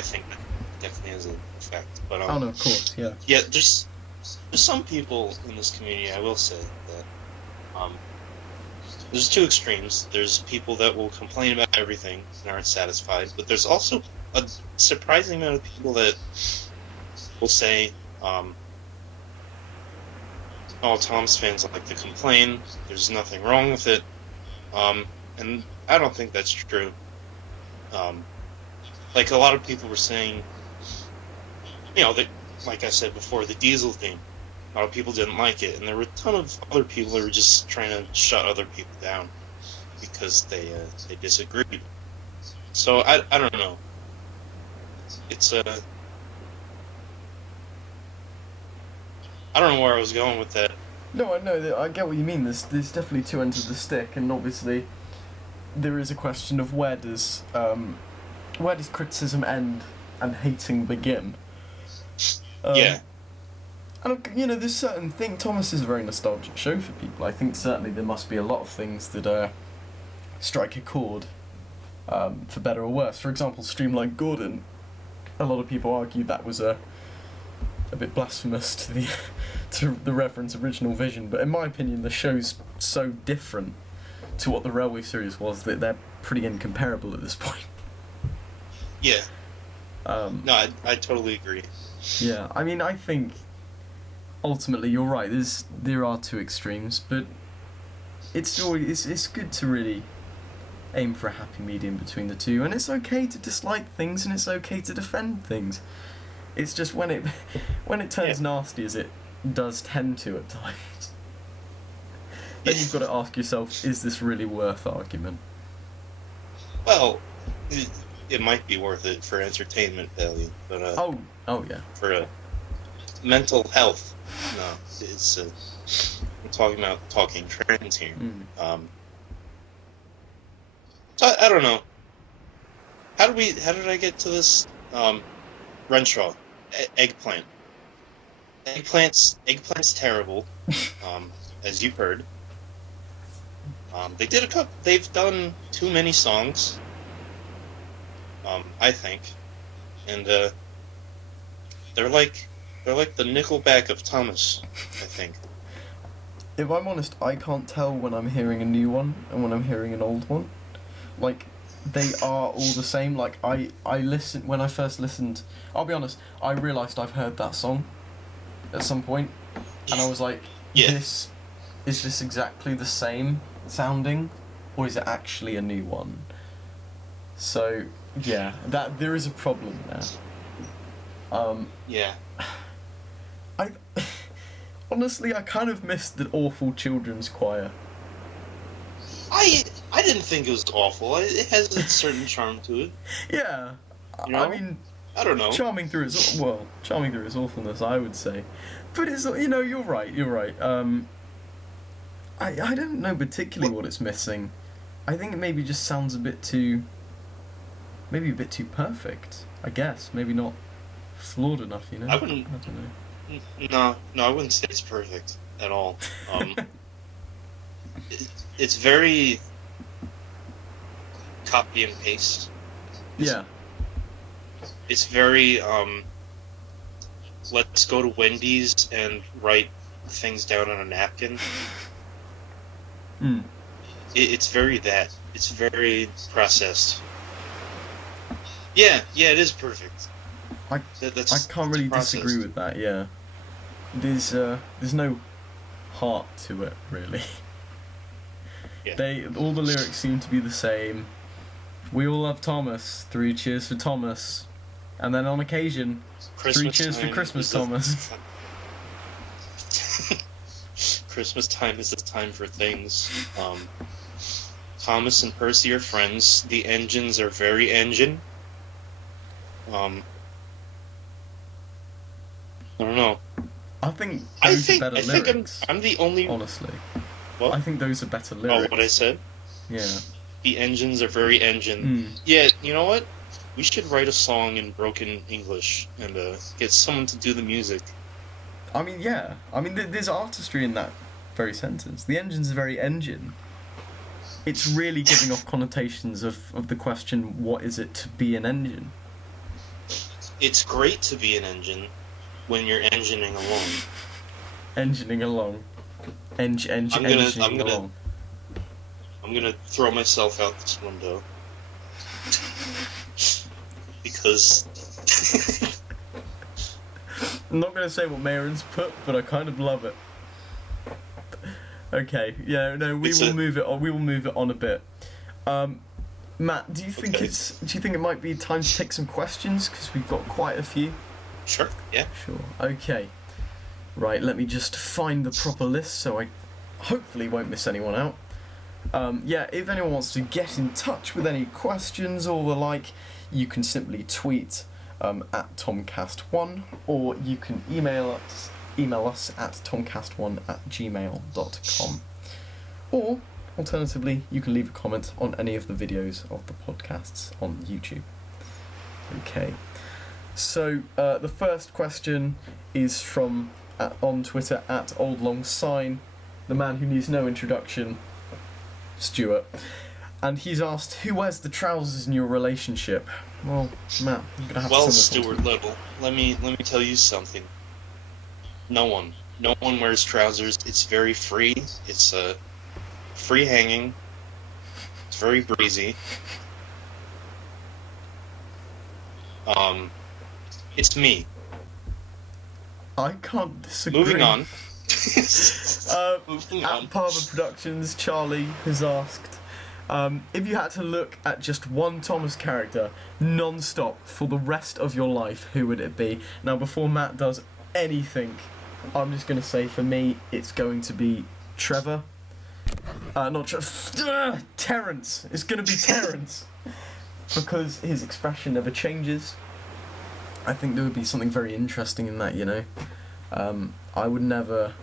think that definitely has an effect, but, oh, no, of course, yeah. Yeah, there's some people in this community, I will say, that, there's two extremes. There's people that will complain about everything and aren't satisfied, but there's also a surprising amount of people that will say, Tom's fans like to complain, there's nothing wrong with it, and I don't think that's true. Like, a lot of people were saying, that, like I said before, the Diesel theme, a lot of people didn't like it, and there were a ton of other people that were just trying to shut other people down because they disagreed. So, I don't know. It's, I don't know where I was going with that. No, I know. I get what you mean. There's definitely two ends of the stick, and obviously there is a question of where does criticism end and hating begin? Yeah. And there's certain things. Thomas is a very nostalgic show for people. I think certainly there must be a lot of things that strike a chord, for better or worse. For example, Streamline Gordon. A lot of people argue that was a bit blasphemous to the Reverend's original vision, but in my opinion, the show's so different to what the Railway series was that they're pretty incomparable at this point. Yeah. No, I totally agree. Yeah, I mean, I think ultimately you're right. There are two extremes, but it's good to really aim for a happy medium between the two, and it's okay to dislike things and it's okay to defend things. It's just when it turns nasty, as it does tend to at times, then you've got to ask yourself, is this really worth argument? Well, it might be worth it for entertainment value, but oh yeah, for mental health, no, it's I'm talking about talking trends here. So I don't know. How did I get to this? Renshaw, Eggplant. Eggplant's terrible, as you've heard. They've done too many songs, I think, and they're like the Nickelback of Thomas, I think. if I'm honest, I can't tell when I'm hearing a new one and when I'm hearing an old one. Like, they are all the same. Like, I listened, when I first listened, I'll be honest, I realised I've heard that song at some point, and I was like, is this exactly the same sounding, or is it actually a new one? So, yeah, there is a problem there. Yeah. Honestly, I kind of missed the awful children's choir. I didn't think it was awful. It has a certain charm to it. Yeah. You know? I mean, I don't know. Charming through its awfulness, I would say. But it's, you're right. I don't know particularly what it's missing. I think it maybe just sounds a bit too perfect, I guess. Maybe not flawed enough, you know? I don't know. No, I wouldn't say it's perfect at all. It's very copy and paste. Yeah. It's very, let's go to Wendy's and write things down on a napkin. It's very that. It's very processed. Yeah, it is perfect. I can't really disagree with that, yeah. There's no heart to it, really. Yeah. All the lyrics seem to be the same. We all love Thomas. 3 cheers for Thomas. And then on occasion, Christmas 3 cheers for Christmas, Thomas. Christmas time is the time for things. Thomas and Percy are friends. The engines are very engine. I don't know. I think those are better lyrics. I'm the only... Honestly. What? I think those are better lyrics. Oh, what I said? Yeah. The engines are very engine. Yeah, you know what? We should write a song in broken English and get someone to do the music. I mean, yeah. I mean, there's artistry in that very sentence. The engine's very engine. It's really giving off connotations of the question, what is it to be an engine? It's great to be an engine when you're engineering along. Engineering along. Engineering along. I'm gonna throw myself out this window. Because... I'm not gonna say what Mayoorhan's put, but I kind of love it. Okay, yeah, no, we will move it on a bit. Matt, do you think it might be time to take some questions? Because we've got quite a few. Sure, yeah. Sure, okay. Right, let me just find the proper list so I hopefully won't miss anyone out. Yeah, if anyone wants to get in touch with any questions or the like, you can simply tweet at ThomCast1, or you can email us at thomcast1@gmail.com. Or, alternatively, you can leave a comment on any of the videos of the podcasts on YouTube. Okay, so the first question is from, on Twitter, at oldlongsign, the man who needs no introduction, Stuart. And he's asked, who wears the trousers in your relationship? Well, Matt, you're gonna have to send Stuart Little, let me tell you something. No one wears trousers. It's very free. It's free hanging. It's very breezy. It's me. I can't disagree. Moving on. At Parva Productions, Charlie has asked, if you had to look at just one Thomas character non-stop for the rest of your life, who would it be? Now, before Matt does anything, I'm just going to say, for me, it's going to be Trevor. Terence. It's going to be Terence. Because his expression never changes. I think there would be something very interesting in that, you know. I would never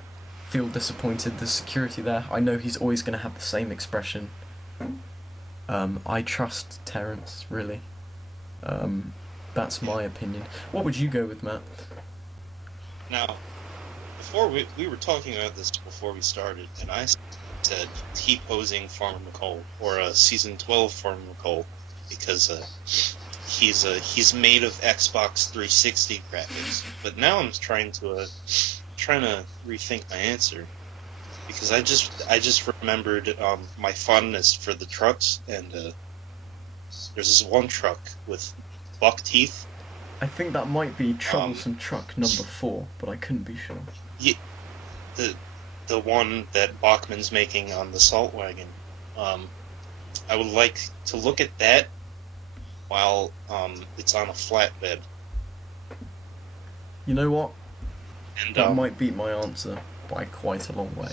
feel disappointed. There's security there. I know he's always going to have the same expression. I trust Terence, really. That's my opinion. What would you go with, Matt? Now, before we were talking about this before we started, and I said T-posing Farmer McColl, or Season 12 Farmer McColl, because he's made of Xbox 360 graphics. But now I'm trying to rethink my answer. because I just remembered my fondness for the trucks, and there's this one truck with buck teeth. I think that might be Troublesome Truck number 4, but I couldn't be sure. Yeah, the one that Bachmann's making on the salt wagon. I would like to look at that while it's on a flatbed. You know what? And that might beat my answer by quite a long way,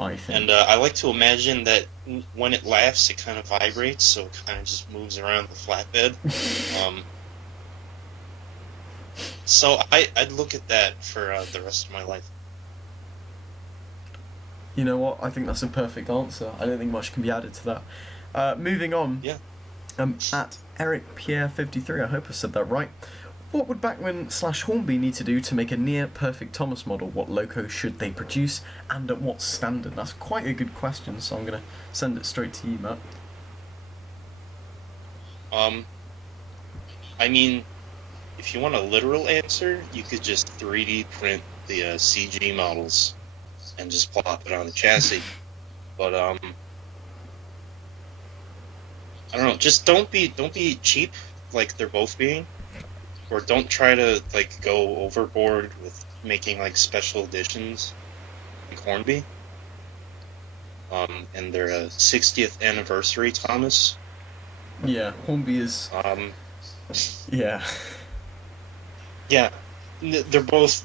I think. And I like to imagine that when it laughs, it kind of vibrates, so it kind of just moves around the flatbed. So I'd look at that for the rest of my life. You know what? I think that's a perfect answer. I don't think much can be added to that. Moving on. Yeah. At Eric Pierre 53, I hope I said that right. What would Bachmann/Hornby need to do to make a near-perfect Thomas model? What loco should they produce, and at what standard? That's quite a good question, so I'm going to send it straight to you, Matt. I mean, if you want a literal answer, you could just 3D print the CG models and just plop it on the chassis. But I don't know. Just don't be cheap like they're both being, or don't try to like go overboard with making like special editions like Hornby. And their 60th anniversary Thomas. Yeah, Hornby is. Yeah. Yeah, they're both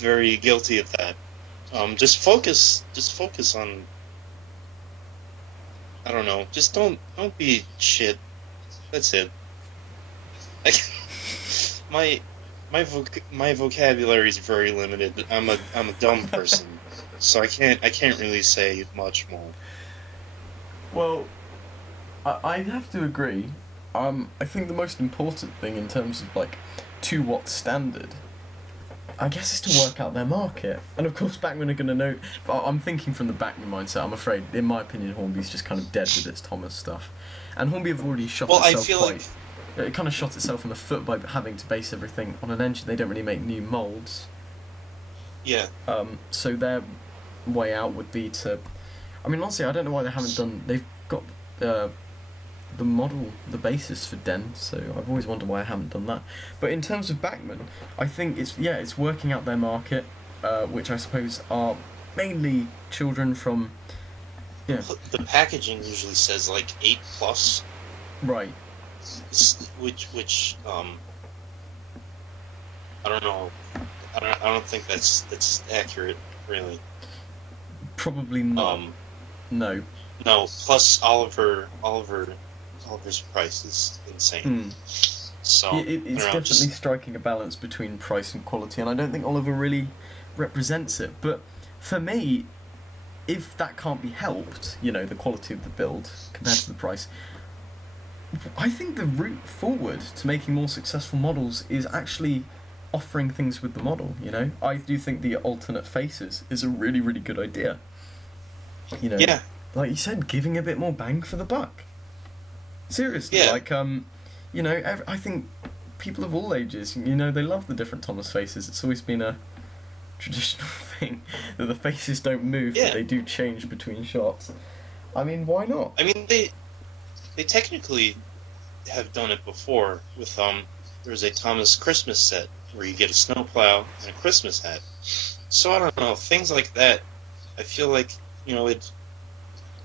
very guilty of that. Just focus on. I don't know. Just don't be shit. That's it. My vocabulary is very limited. I'm a dumb person, so I can't really say much more. Well, I'd have to agree. I think the most important thing in terms of like to what standard, I guess, is to work out their market. And of course Bachmann are going to know, but I'm thinking from the Bachmann mindset. I'm afraid, in my opinion, Hornby's just kind of dead with its Thomas stuff. And Hornby have already shot itself it kind of shot itself in the foot by having to base everything on an engine. They don't really make new moulds. Yeah. So their way out would be to, I mean, honestly, I don't know why they haven't done, they've got the model, the basis for Den, so I've always wondered why I haven't done that. But in terms of Bachmann, I think it's working out their market, which I suppose are mainly children from, The packaging usually says like 8+. Right. Which I don't know. I don't think that's accurate, really. Probably not. No. No. Plus Oliver's price is insane. So it's definitely striking a balance between price and quality, and I don't think Oliver really represents it. But for me, if that can't be helped, the quality of the build compared to the price, I think the route forward to making more successful models is actually offering things with the model, I do think the alternate faces is a really, really good idea. Yeah. Like you said, giving a bit more bang for the buck. Seriously, yeah. I think people of all ages, they love the different Thomas faces. It's always been a traditional thing that the faces don't move, but they do change between shots. I mean, why not? I mean, they technically have done it before with there's a Thomas Christmas set where you get a snowplow and a Christmas hat. So I don't know, things like that. I feel like it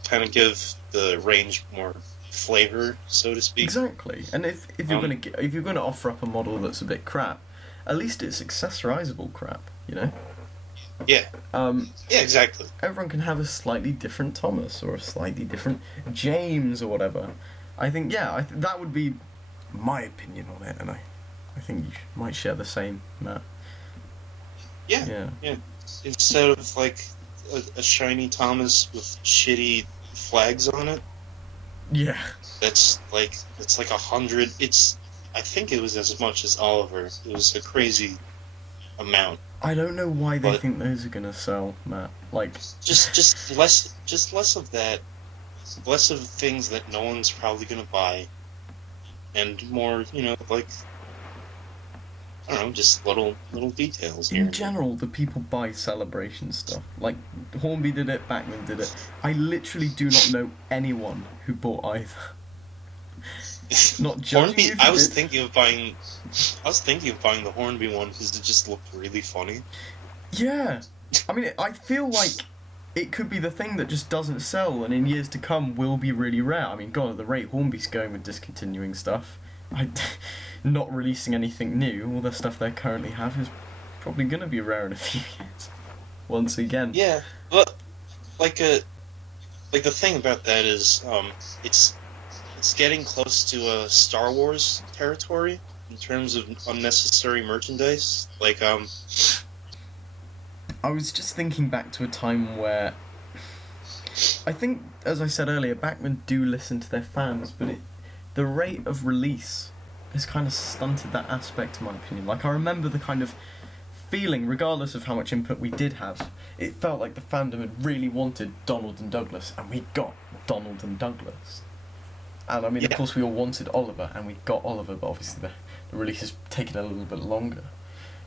kind of give the range more flavor, so to speak. Exactly. And if you're going to offer up a model that's a bit crap, at least it's accessorizable crap, Yeah. Yeah, exactly. Everyone can have a slightly different Thomas or a slightly different James or whatever. I think, that would be my opinion on it, and I think you might share the same, Matt. Yeah. Instead of like a shiny Thomas with shitty flags on it. Yeah. It's like 100. I think it was as much as Oliver. It was a crazy amount. I don't know why they think those are gonna sell, Matt. Like just less of that, less of things that no one's probably gonna buy, and more, like I don't know, just little details here. In general, the people buy Celebration stuff. Like, Hornby did it, Bachmann did it. I literally do not know anyone who bought either. Not judging Hornby. you if I you was did. thinking of buying the Hornby one because it just looked really funny. Yeah. I mean, I feel like it could be the thing that just doesn't sell and in years to come will be really rare. I mean, God, at the rate Hornby's going with discontinuing stuff, not releasing anything new, all the stuff they currently have is probably going to be rare in a few years. Once again. Yeah, but like the thing about that is it's getting close to a Star Wars territory in terms of unnecessary merchandise. Like I was just thinking back to a time where I think, as I said earlier, Bachmann do listen to their fans, but the rate of release has kind of stunted that aspect, in my opinion. Like, I remember the kind of feeling, regardless of how much input we did have, it felt like the fandom had really wanted Donald and Douglas, and we got Donald and Douglas. And I mean, of course, we all wanted Oliver, and we got Oliver, but obviously the release has taken a little bit longer.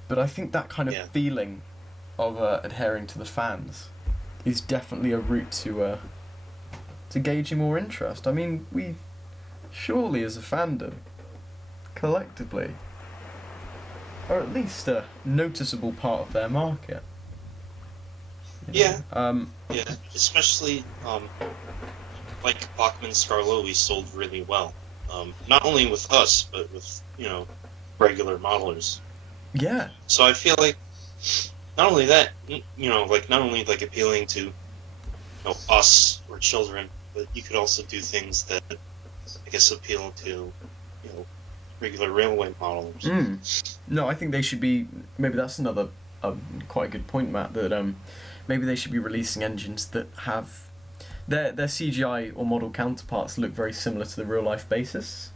But I think that kind of feeling of adhering to the fans is definitely a route to gauging more interest. I mean, we surely, as a fandom, collectively, are at least a noticeable part of their market. Yeah, especially like Bachmann Scarlowi sold really well. Not only with us, but with regular modelers. Yeah. So I feel like not only that, not only appealing to us or children, but you could also do things that I guess appeal to regular railway modelers. No, I think they should be. Maybe that's another quite a good point, Matt. That maybe they should be releasing engines that have their CGI or model counterparts look very similar to the real life basis,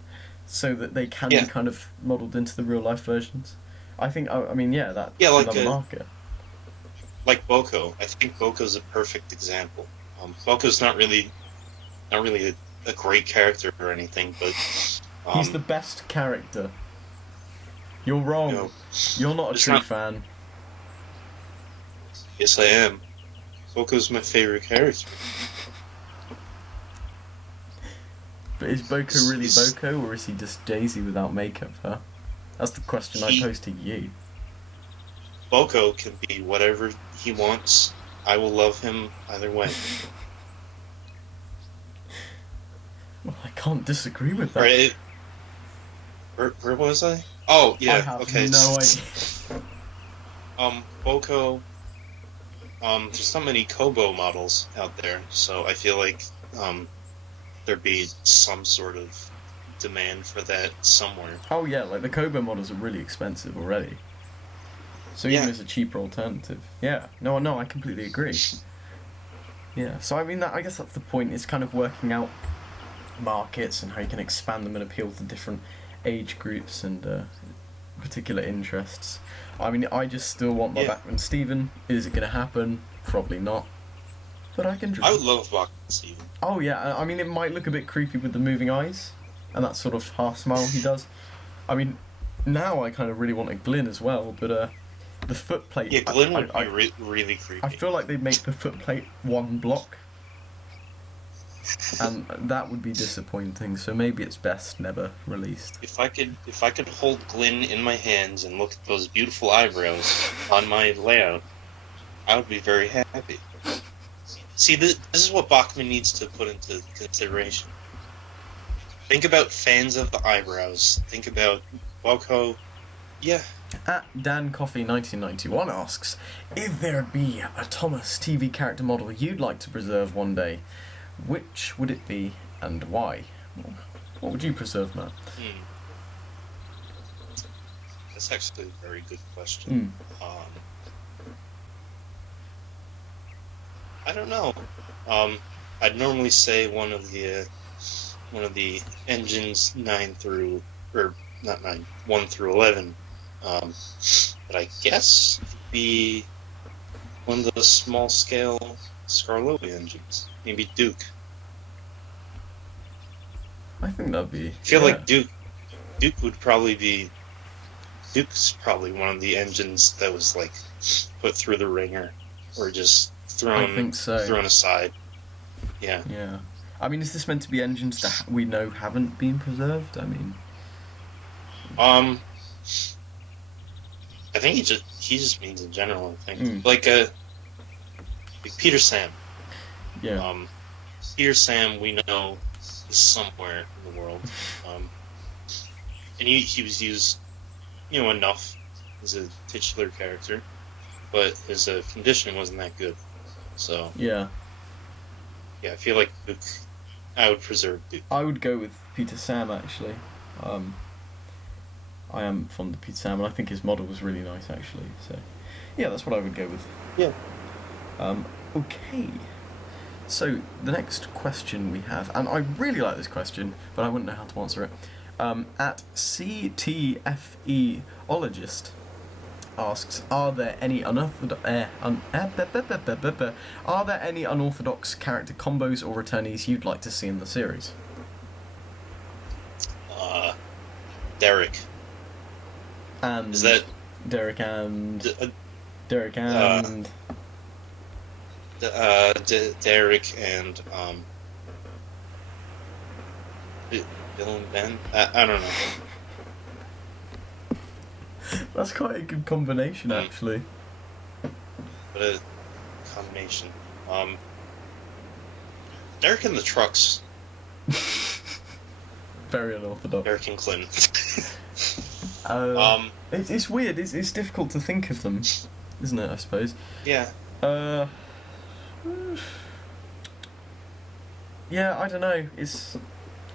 so that they can be kind of modelled into the real life versions. I think. That's another market. Like Boko, I think Boko's a perfect example. Boko's not really a great character or anything, but he's the best character. You're wrong. You're not a true fan. Yes, I am. Boko's my favorite character. But is Boko really Boko, or is he just Daisy without makeup, huh? That's the question I pose to you. Boko can be whatever he wants. I will love him either way. Well, I can't disagree with that. Right. Where was I? Oh, yeah. I have no idea. Boko. There's not many Kobo models out there, so I feel like there'd be some sort of demand for that somewhere. Oh yeah, like the Kobo models are really expensive already. So even as a cheaper alternative. Yeah. No, I completely agree. Yeah. So I mean, I guess that's the point. It's kind of working out markets and how you can expand them and appeal to different age groups and particular interests. I mean, I just still want my Bachmann Steven. Is it going to happen? Probably not. But I can dream. I would love Bachmann Steven. Oh yeah, I mean, it might look a bit creepy with the moving eyes and that sort of half smile he does. I mean, now I kind of really want a Glyn as well, but the footplate... Yeah, Glyn would be really creepy. I feel like they'd make the footplate one block, and that would be disappointing, so maybe it's best never released. If I could hold Glyn in my hands and look at those beautiful eyebrows on my layout, I would be very happy. See, this is what Bachmann needs to put into consideration. Think about fans of the eyebrows. Think about Boko. Yeah. At Dan Coffee 1991 asks, if there'd be a Thomas TV character model you'd like to preserve one day, which would it be and why? What would you preserve, Matt? That's actually a very good question. I don't know. I'd normally say one of the engines 1 through 11. But I guess it'd be one of the small scale Scarlowi engines. Maybe Duke. I think that'd be... I feel like Duke would probably be Duke's probably one of the engines that was like put through the ringer, or just I think so. thrown aside. Yeah. Yeah. I mean, is this meant to be engines that we know haven't been preserved? I mean, I think he just means in general. I think like Peter Sam. Yeah. Peter Sam, we know, is somewhere in the world, and he was used, enough as a titular character, but his conditioning wasn't that good. So yeah, I feel like Duke, I would preserve Duke. I would go with Peter Sam actually. I am fond of Peter Sam, and I think his model was really nice actually. So yeah, that's what I would go with. Yeah. Okay. So the next question we have, and I really like this question, but I wouldn't know how to answer it. At CTFEologist asks, are there any unorthodox character combos or returnees you'd like to see in the series? Derek. And is that Derek and Derek and Bill and Ben? I don't know. That's quite a good combination, actually. What a combination. Derek and the Trucks. Very unorthodox. Derek and Clinton. It's weird. It's difficult to think of them, isn't it? I suppose. Yeah. Yeah, I don't know.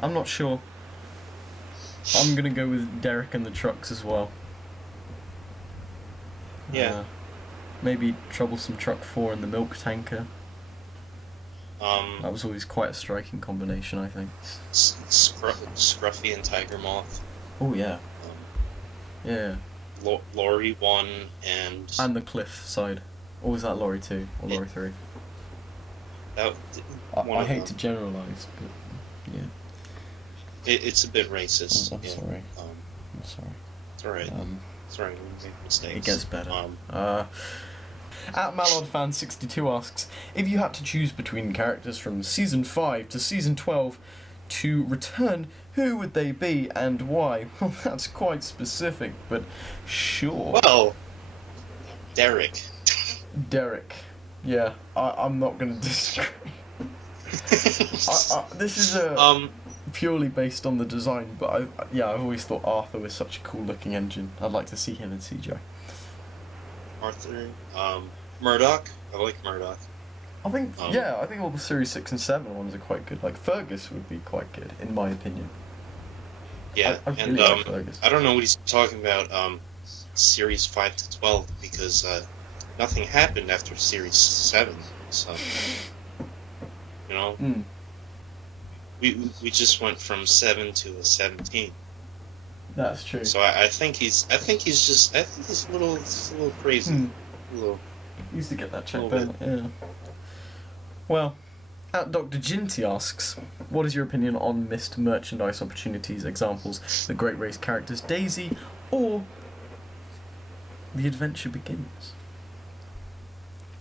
I'm not sure. I'm gonna go with Derek and the Trucks as well. Yeah. Maybe Troublesome Truck 4 and the Milk Tanker. That was always quite a striking combination, I think. Scruffy and Tiger Moth. Oh yeah. Yeah. Lorry 1 and the Cliff side. Or was that Lorry 2 or Lorry 3? I hate to generalise, but yeah. It's a bit racist. I'm sorry. I'm sorry. It's alright. It's alright. We make mistakes. It gets better. At MallardFan62 asks, if you had to choose between characters from Season 5 to Season 12 to return, who would they be and why? Well, that's quite specific, but sure. Well, Derek. Yeah, I'm not going to disagree. This is purely based on the design, but I've always thought Arthur was such a cool looking engine. I'd like to see him in CGI. Arthur, Murdoch. I like Murdoch. I think I think all the Series 6 and 7 ones are quite good. Like Fergus would be quite good, in my opinion. Yeah, I really like Fergus. I don't know what he's talking about. Series 5 to 12 because nothing happened after Series 7, so we just went from 7 to a 17. That's true. So I think he's a little crazy. Used to get that checked out. Yeah. Well, at Dr. Ginty asks, what is your opinion on missed merchandise opportunities? Examples: the Great Race characters Daisy or The Adventure Begins.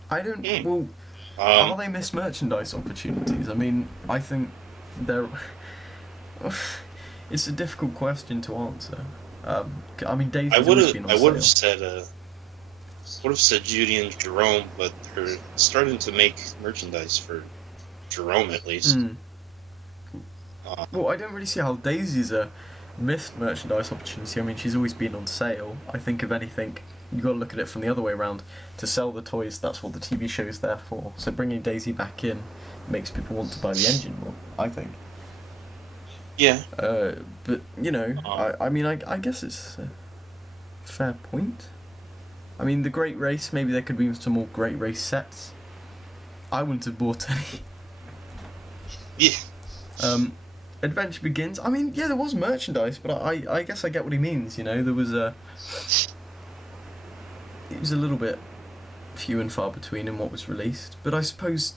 I don't. Well, are they missed merchandise opportunities? I mean, I think they're. It's a difficult question to answer. I mean, Daisy's always been on sale. I would have said Judy and Jerome, but they're starting to make merchandise for Jerome at least. Well, I don't really see how Daisy's a missed merchandise opportunity. I mean, she's always been on sale. I think if anything, you've got to look at it from the other way around. To sell the toys, that's what the TV show is there for. So bringing Daisy back in makes people want to buy the engine more, I think. Yeah. But, I mean, I guess it's a fair point. I mean, the Great Race, maybe there could be some more Great Race sets. I wouldn't have bought any. Yeah. Adventure Begins, I mean, yeah, there was merchandise, but I guess I get what he means, there was it was a little bit few and far between in what was released, but I suppose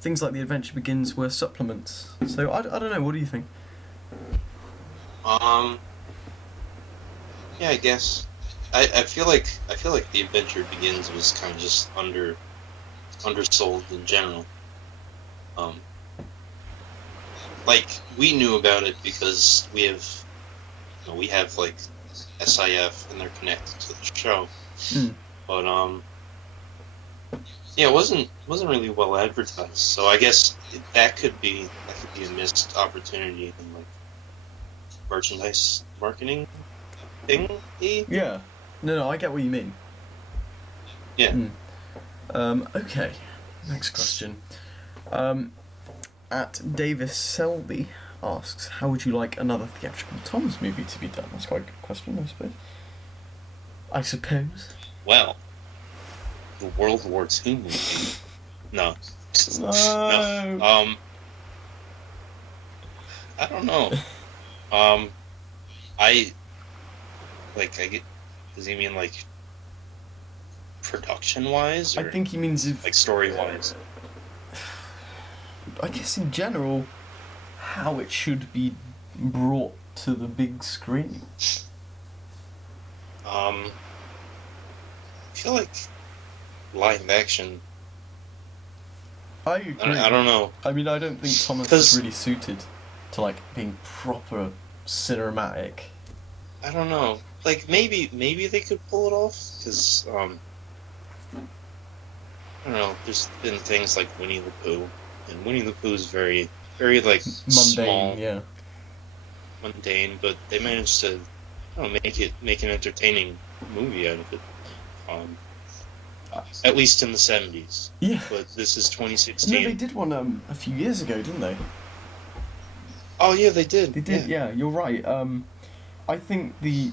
things like The Adventure Begins were supplements, so I don't know, what do you think? Yeah, I guess. I feel like The Adventure Begins was kind of just undersold in general. Like we knew about it because we have like SIF and they're connected to the show. But yeah, it wasn't really well advertised. So I guess that could be a missed opportunity in like merchandise marketing thing. Yeah. No, I get what you mean. Yeah. Okay. Next question. At Davis Selby asks, how would you like another theatrical Thomas movie to be done? That's quite a good question, I suppose. Well, the World War II movie. No. No. No. I don't know. I get. Does he mean like production-wise, or I think he means if, like story-wise? I guess in general, how it should be brought to the big screen. I feel like live action. I agree. I don't know. I mean, I don't think Thomas is really suited to like being proper cinematic. I don't know. Like maybe they could pull it off because I don't know. There's been things like Winnie the Pooh, and Winnie the Pooh is very like Mundane, small, yeah. Mundane, but they managed to make an entertaining movie out of it. At least in the 70s. Yeah. But this is 2016. No, they did one a few years ago, didn't they? Oh yeah, they did. They did. Yeah, you're right. I think the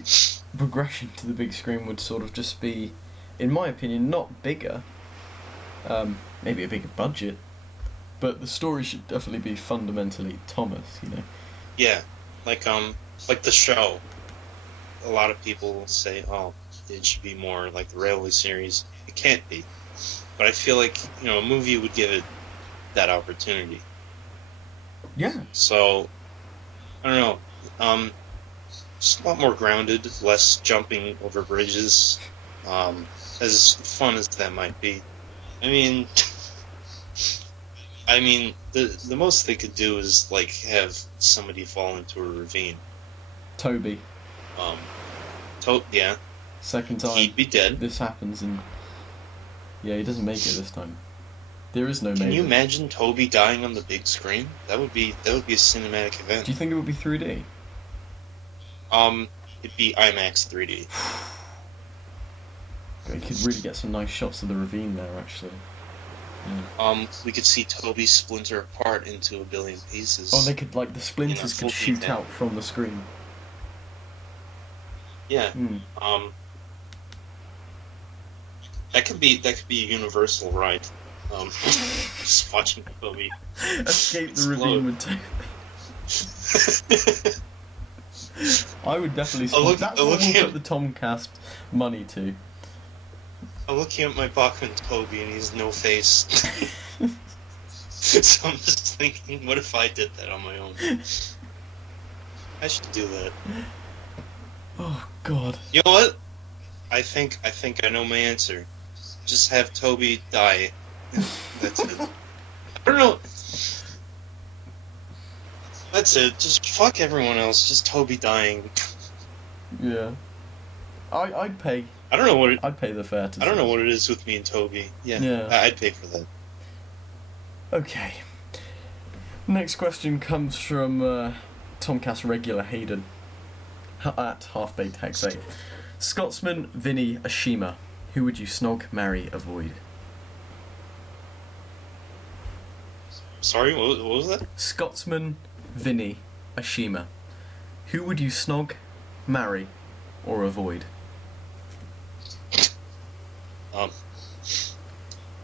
progression to the big screen would sort of just be, in my opinion, not bigger. Maybe a bigger budget, but the story should definitely be fundamentally Thomas. You know. Yeah, like the show. A lot of people say, "Oh, it should be more like the Railway series." It can't be, but I feel like a movie would give it that opportunity. Yeah. So I don't know. Just a lot more grounded, less jumping over bridges. As fun as that might be, I mean, the most they could do is like have somebody fall into a ravine. Toby. Yeah. Second time. He'd be dead. This happens, and yeah, he doesn't make it this time. There is no. Can you imagine Toby dying on the big screen? That would be a cinematic event. Do you think it would be 3D? It'd be IMAX 3D. You could really get some nice shots of the ravine there, actually. Yeah. We could see Toby splinter apart into a billion pieces. Oh, they could, like, the splinters could shoot out from the screen. Yeah. That could be a universal ride. Just watching Toby escape the ravine with Toby. I would definitely. That's what we'll put the ThomCast money to. I'm looking at my Bachmann Toby and he's no face. So I'm just thinking, what if I did that on my own? I should do that. Oh God. You know what? I think I know my answer. Just have Toby die. That's it. I don't know. That's it. Just fuck everyone else. Just Toby dying. Yeah. I'd pay. I don't know what it. I'd pay the fare to. I don't know what it is with me and Toby. Yeah. I'd pay for that. Okay. Next question comes from ThomCast regular Hayden at Half-Baked Hex 8. Scotsman Vinny Ashima. Who would you snog, marry, avoid? Sorry, what was that? Scotsman Vinny Ashima. Who would you snog, marry, or avoid?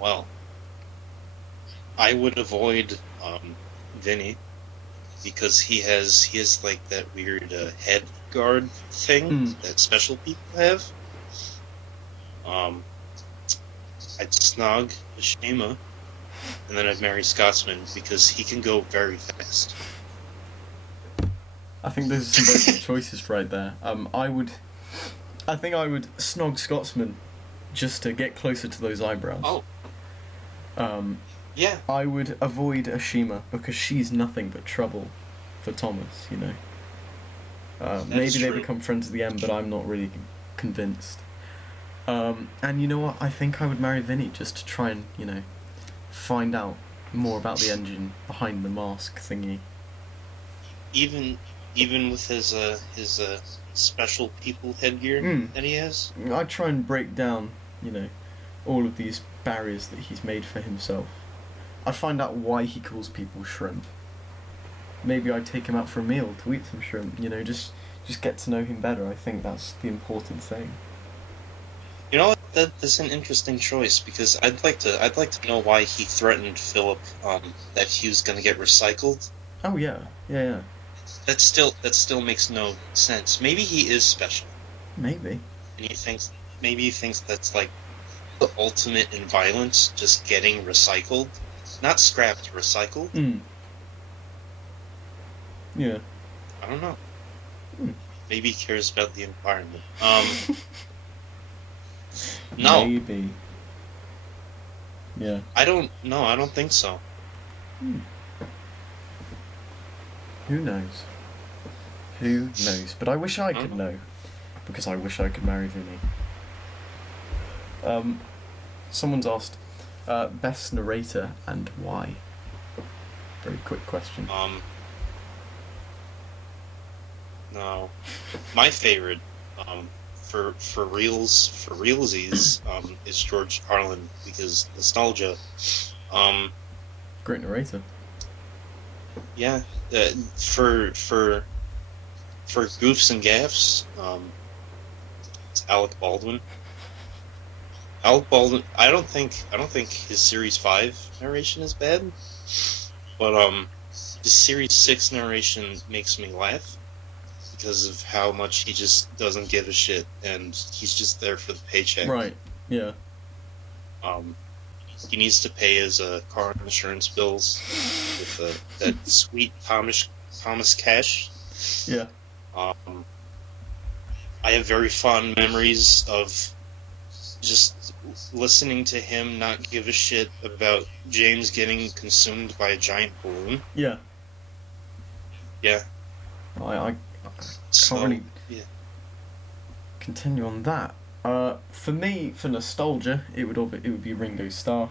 Well, I would avoid Vinny because he has like that weird head guard thing that special people have. I'd snog Ashima, and then I'd marry Scotsman because he can go very fast. I think those are some very good choices right there. I would I think I would snog Scotsman just to get closer to those eyebrows. Oh. Yeah. I would avoid Ashima because she's nothing but trouble for Thomas, you know. Maybe they become friends at the end, but I'm not really convinced. And you know what? I think I would marry Vinny just to try and, you know, find out more about the engine behind the mask thingy. Even with his special people headgear that he has? I'd try and break down, you know, all of these barriers that he's made for himself. I'd find out why he calls people shrimp. Maybe I'd take him out for a meal to eat some shrimp, you know, just get to know him better. I think that's the important thing. You know what? That's an interesting choice, because I'd like to know why he threatened Philip that he was going to get recycled. Oh yeah. That still makes no sense. Maybe he is special. Maybe. And maybe he thinks that's like the ultimate in violence, just getting recycled, not scrapped, recycled. Yeah. I don't know. Maybe he cares about the environment. No. Maybe. Yeah. I don't think so. Who knows? Who knows? But I wish I could know, because I wish I could marry Vinny. Someone's asked, best narrator and why? Very quick question. No. My favorite, for realsies, is George Carlin, because nostalgia. Great narrator. Yeah. For goofs and gaffs, it's Alec Baldwin. Alec Baldwin. I don't think his Series 5 narration is bad, but the Series 6 narration makes me laugh because of how much he just doesn't give a shit, and he's just there for the paycheck. Right. Yeah. He needs to pay his car insurance bills with that sweet Thomas cash. Yeah. I have very fond memories of just listening to him not give a shit about James getting consumed by a giant balloon. Yeah. Yeah. I can't really continue on that. For me, for nostalgia, it would be Ringo Starr.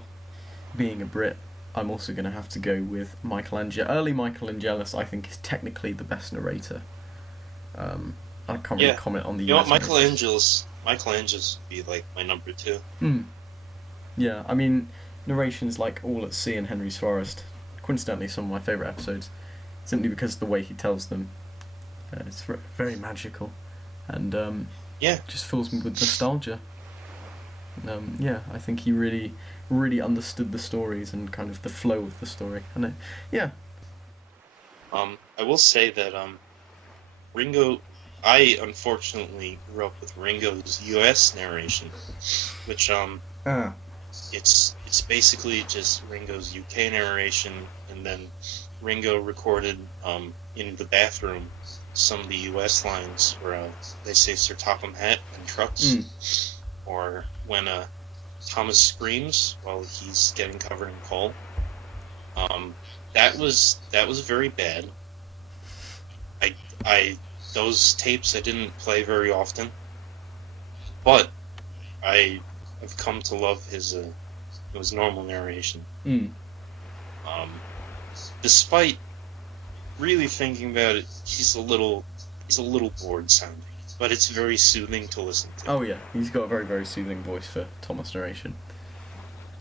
Being a Brit, I'm also going to have to go with Michelangelo. Early Michelangelis, I think, is technically the best narrator. I can't really comment on the US. Michelangelo's would be like my number 2. Yeah, I mean, narrations like All at Sea and Henry's Forest, coincidentally some of my favourite episodes, simply because of the way he tells them. It's very magical, and just fills me with nostalgia. I think he really understood the stories and kind of the flow of the story. And I will say that Ringo. I unfortunately grew up with Ringo's U.S. narration, which it's basically just Ringo's UK narration, and then Ringo recorded in the bathroom some of the U.S. lines where they say Sir Topham Hatt and trucks, or when Thomas screams while he's getting covered in coal. That was very bad. Those tapes I didn't play very often, but I have come to love his normal narration. Despite really thinking about it, he's a little bored sounding, but it's very soothing to listen to. Oh yeah, he's got a very, very soothing voice for Thomas narration.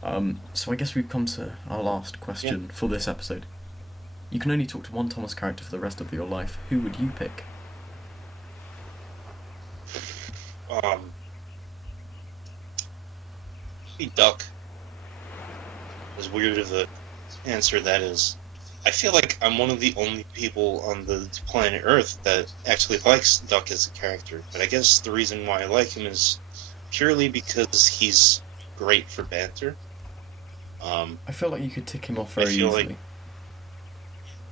So I guess we've come to our last question for this episode. You can only talk to one Thomas character for the rest of your life. Who would you pick? Maybe Duck. As weird of an answer that is, I feel like I'm one of the only people on the planet Earth that actually likes Duck as a character. But I guess the reason why I like him is purely because he's great for banter. I feel like you could tick him off very easily.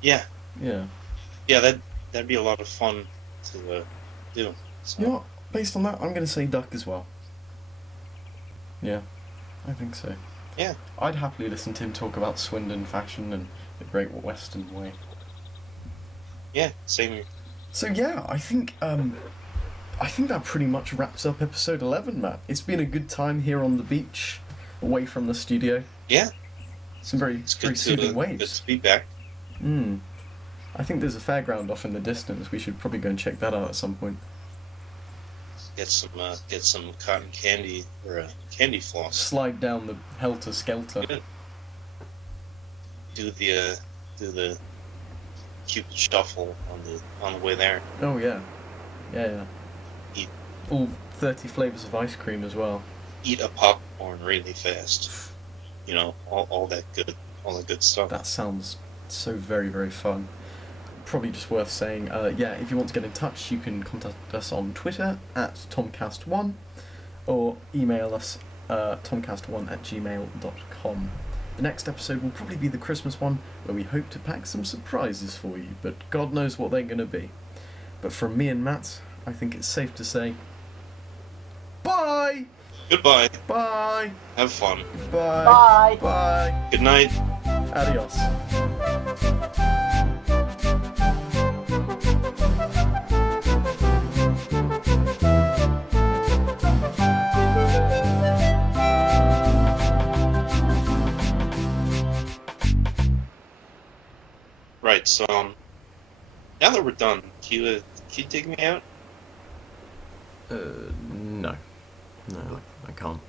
Yeah, that'd be a lot of fun to do. So. You know what? based on that, I'm going to say duck as well. Yeah, I think so. Yeah. I'd happily listen to him talk about Swindon fashion and the Great Western Way. Yeah, same here. So yeah, I think that pretty much wraps up episode 11, Matt. It's been a good time here on the beach, away from the studio. Yeah. Some very soothing waves. Good to be back. I think there's a fairground off in the distance. We should probably go and check that out at some point. Get some cotton candy or a candy floss. Slide down the helter skelter. Yeah. Do the Cupid shuffle on the way there. Oh yeah. Eat all 30 flavors of ice cream as well. Eat a popcorn really fast. You know, all that good stuff. That sounds so very, very fun. Probably just worth saying, if you want to get in touch, you can contact us on Twitter at ThomCast1 or email us thomcast1@gmail.com. The next episode will probably be the Christmas one, where we hope to pack some surprises for you, but God knows what they're going to be. But from me and Matt, I think it's safe to say, bye! Goodbye. Bye! Have fun. Bye! Bye! Bye! Good night. Adios. Right, so now that we're done, can you dig me out? No, I can't.